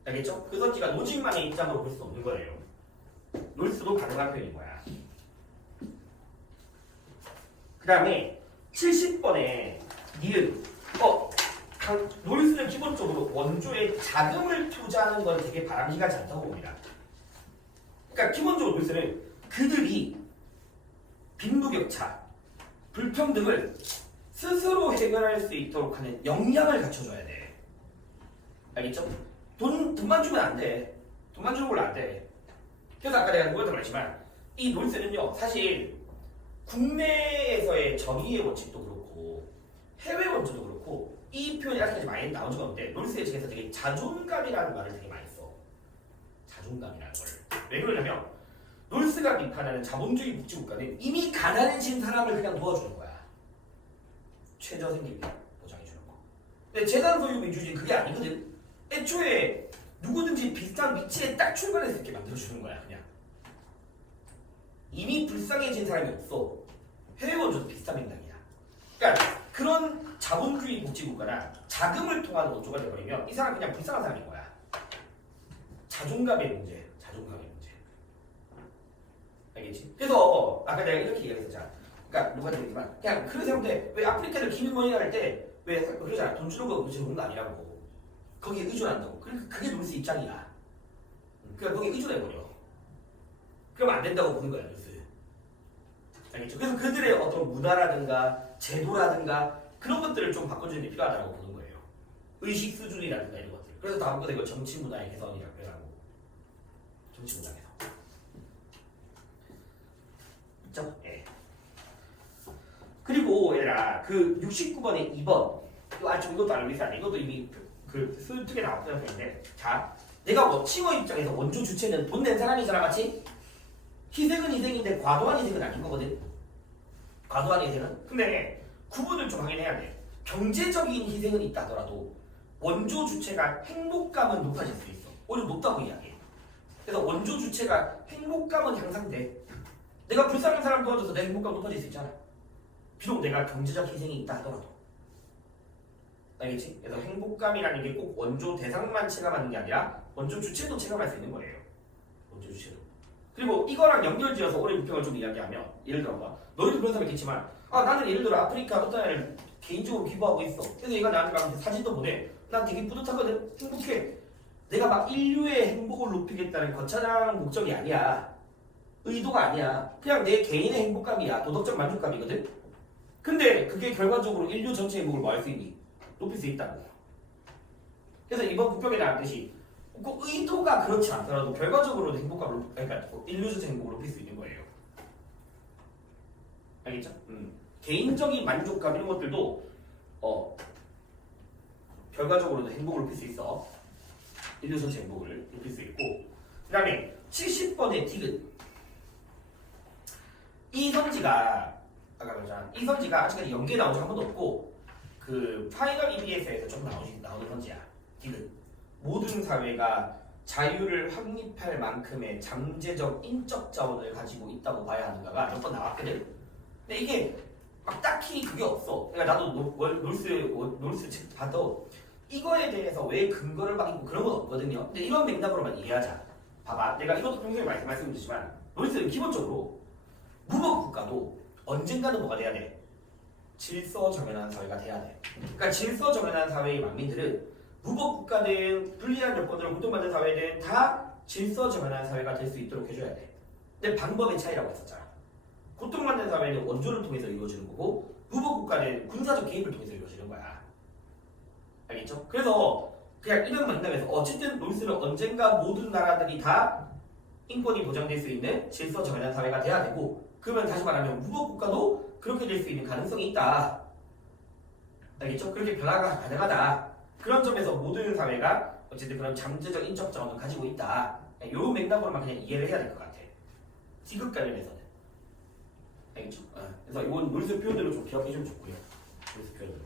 알겠죠? 그 선지가 노직만의 입장으로 볼 수 없는 거예요. 노리스도 가능한 표현인 거야. 그 다음에 70번에 니은 노리스는 기본적으로 원조에 자금을 투자하는 건 되게 바람직하지 않다고 봅니다. 그러니까 기본적으로 노리스는 그들이 빈부격차, 불평등을 스스로 해결할 수 있도록 하는 역량을 갖춰줘야 돼. 알겠죠? 돈만 주면 안 돼. 돈만 주는 걸로 안 돼. 그래서 아까 내가 누구한테 말했지만 이 노리스는요 사실 국내에서의 정의의 원칙도 그렇고 해외 원칙도 그렇고 이 표현이 아직까지 많이 나온 적은 없는데 노리스의 책에서 되게 자존감이라는 말을 되게 많이 써. 자존감이라는 걸. 왜 그러냐면 노리스가 비판하는 자본주의 복지국가는 이미 가난해진 사람을 그냥 도와주는 거야. 최저 생계비 보장해주는 거. 근데 재산 소유 민주주의는 그게 아니거든. 애초에 누구든지 비슷한 위치에 딱 출발할 수 있게 만들어주는 거야 그냥. 이미 불쌍해진 사람이 없어. 해외 원조도 비슷한 맥락이야. 그러니까 그런 자본주의 복지국가나 자금을 통한 원조가 돼버리면 이 사람 그냥 불쌍한 사람인 거야. 자존감의 문제. 자존감의 문제. 알겠지? 그래서 아까 내가 이렇게 얘기했었잖아. 그러니까 누가 얘기했지만 그냥 그런 사람들 왜 아프리카를 기능머니가 할 때 왜 그러잖아. 돈 주는 거 그렇게 좋은 거 아니라고. 거기에 의존한다고. 그러니까 그게 노리스 입장이야. 그러니까 거기에 의존해버려. 그럼 안 된다고 보는 거야, 뉴스. 알겠죠? 그래서 그들의 어떤 문화라든가 제도라든가 그런 것들을 좀 바꿔주는 게 필요하다고 보는 거예요. 의식 수준이라든가 이런 것들. 그래서 다음 거는 이거 정치 문화의 개선이라고 해가지고 정치 문화 개선. 있죠? 예. 그리고 얘들아 그 69번에 2번 이것도 알고 있어야 돼. 이것도 이미 그 수특에 나왔던 건데 자 내가 뭐 칭호 입장에서 원조 주체는 돈 낸 사람이잖아 맞지? 희생은 희생인데 과도한 희생은 아닌 거거든. 과도한 희생은. 근데 구분을 좀 하긴 해야 돼. 경제적인 희생은 있다 하더라도 원조 주체가 행복감은 높아질 수 있어. 오히려 높다고 이야기해. 그래서 원조 주체가 행복감은 향상돼. 내가 불쌍한 사람 도와줘서 내 행복감 높아질 수 있잖아. 비록 내가 경제적 희생이 있다 하더라도. 알겠지? 그래서 행복감이라는 게 꼭 원조 대상만 체감하는 게 아니라 원조 주체도 체감할 수 있는 거예요. 원조 주체도. 그리고 이거랑 연결지어서 오래 불평을 좀 이야기하면 예를 들어봐. 너희도 그런 사람 있겠지만 나는 예를 들어 아프리카 어떤 애를 개인적으로 기부하고 있어. 그래서 얘가 나한테 막 사진도 보내. 난 되게 뿌듯하거든. 행복해. 내가 막 인류의 행복을 높이겠다는 거창한 목적이 아니야. 의도가 아니야. 그냥 내 개인의 행복감이야. 도덕적 만족감이거든. 근데 그게 결과적으로 인류 전체 행복을 뭐 할 수 있니? 높일 수 있다는 거야. 그래서 이번 국평에 나왔듯이 그 의도가 그렇지 않더라도 결과적으로 행복감을 그러니까 인류 전체 행복을 높일 수 있는 거예요. 알겠죠? 개인적인 만족감 이런 것들도 결과적으로도 행복을 높일 수 있어. 인류 전체 행복을 높일 수 있고 그 다음에 70번의 디귿 이성지가 아까 말했잖아. 이성지가 아직까지 연계에 나온 적 한 번도 없고 그 파이널 EBS에서 좀 나오는 선지야. 디귿 모든 사회가 자유를 확립할 만큼의 잠재적 인적 자원을 가지고 있다고 봐야 하는가가 몇 번 나왔거든. 근데 이게 막 딱히 그게 없어. 그러니까 나도 놀스 책 봐도 이거에 대해서 왜 근거를 막 있고 그런 건 없거든요. 근데 이런 맥락으로만 이해하자. 봐봐, 내가 이것도 평소에 말씀드리지만 놀스는 기본적으로 무법 국가도 언젠가는 뭐가 돼야 돼? 질서 정연한 사회가 돼야 돼. 그러니까 질서 정연한 사회의 만민들은 무법 국가든 불리한 여건으로 고통받는 사회든 다 질서 정연한 사회가 될 수 있도록 해줘야 돼. 근데 방법의 차이라고 했었잖아. 고통받는 사회는 원조를 통해서 이루어지는 거고 무법 국가는 군사적 개입을 통해서 이루어지는 거야. 알겠죠? 그래서 그냥 이런 맥락에서 어쨌든 놀스는 언젠가 모든 나라들이 다 인권이 보장될 수 있는 질서 정연한 사회가 돼야 되고 그러면 다시 말하면 무법 국가도 그렇게 될 수 있는 가능성이 있다. 알겠죠? 그렇게 변화가 가능하다. 그런 점에서 모든 사회가 어쨌든 그런 잠재적 인적 자원을 가지고 있다. 이 맥락으로만 그냥 이해를 해야 될 것 같아. 디귿 관련해서는. 알겠죠? 그래서 이건 놀스 표현들을 좀 기억해주면 좋고요. 놀스 표현들.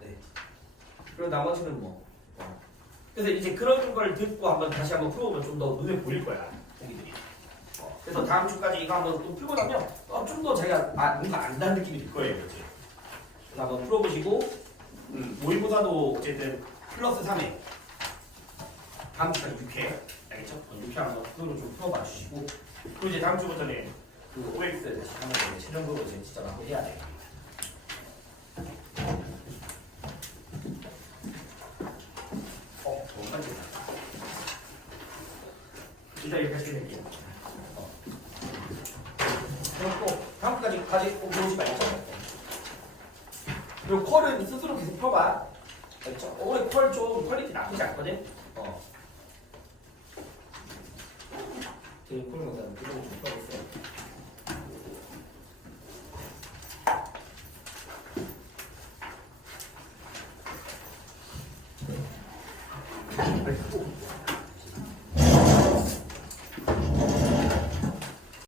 네. 그리고 나머지는 뭐. 그래서 이제 그런 걸 듣고 다시 한번 풀어보면 좀 더 눈에 보일 거야. 공기들이. 그래서 다음 주까지 이거 한번 또 풀고 나면 좀 더 자기가 뭔가 안다는 느낌이 들 거예요. 그렇지? 그래서 한번 풀어보시고 모의고사도 어쨌든 플러스 3회 다음 주까지 6회 알겠죠? 6회 한번 그걸로 좀 풀어봐 주시고 그리고 이제 다음 주부터는 그 OX 다시 한번 최종적으로 이제 진짜 한번 해야 돼요. 너무 빨리 일단 여기까지 해드릴게요. 그럼 또 다음까지 꼭 배우지 말죠. 그리고 컬은 스스로 계속 풀어봐. 그렇죠? 올해 컬 좀 퀄리티 나쁘지 않거든? 되게 컬 영상 그런 거좀 풀어보세요. 네.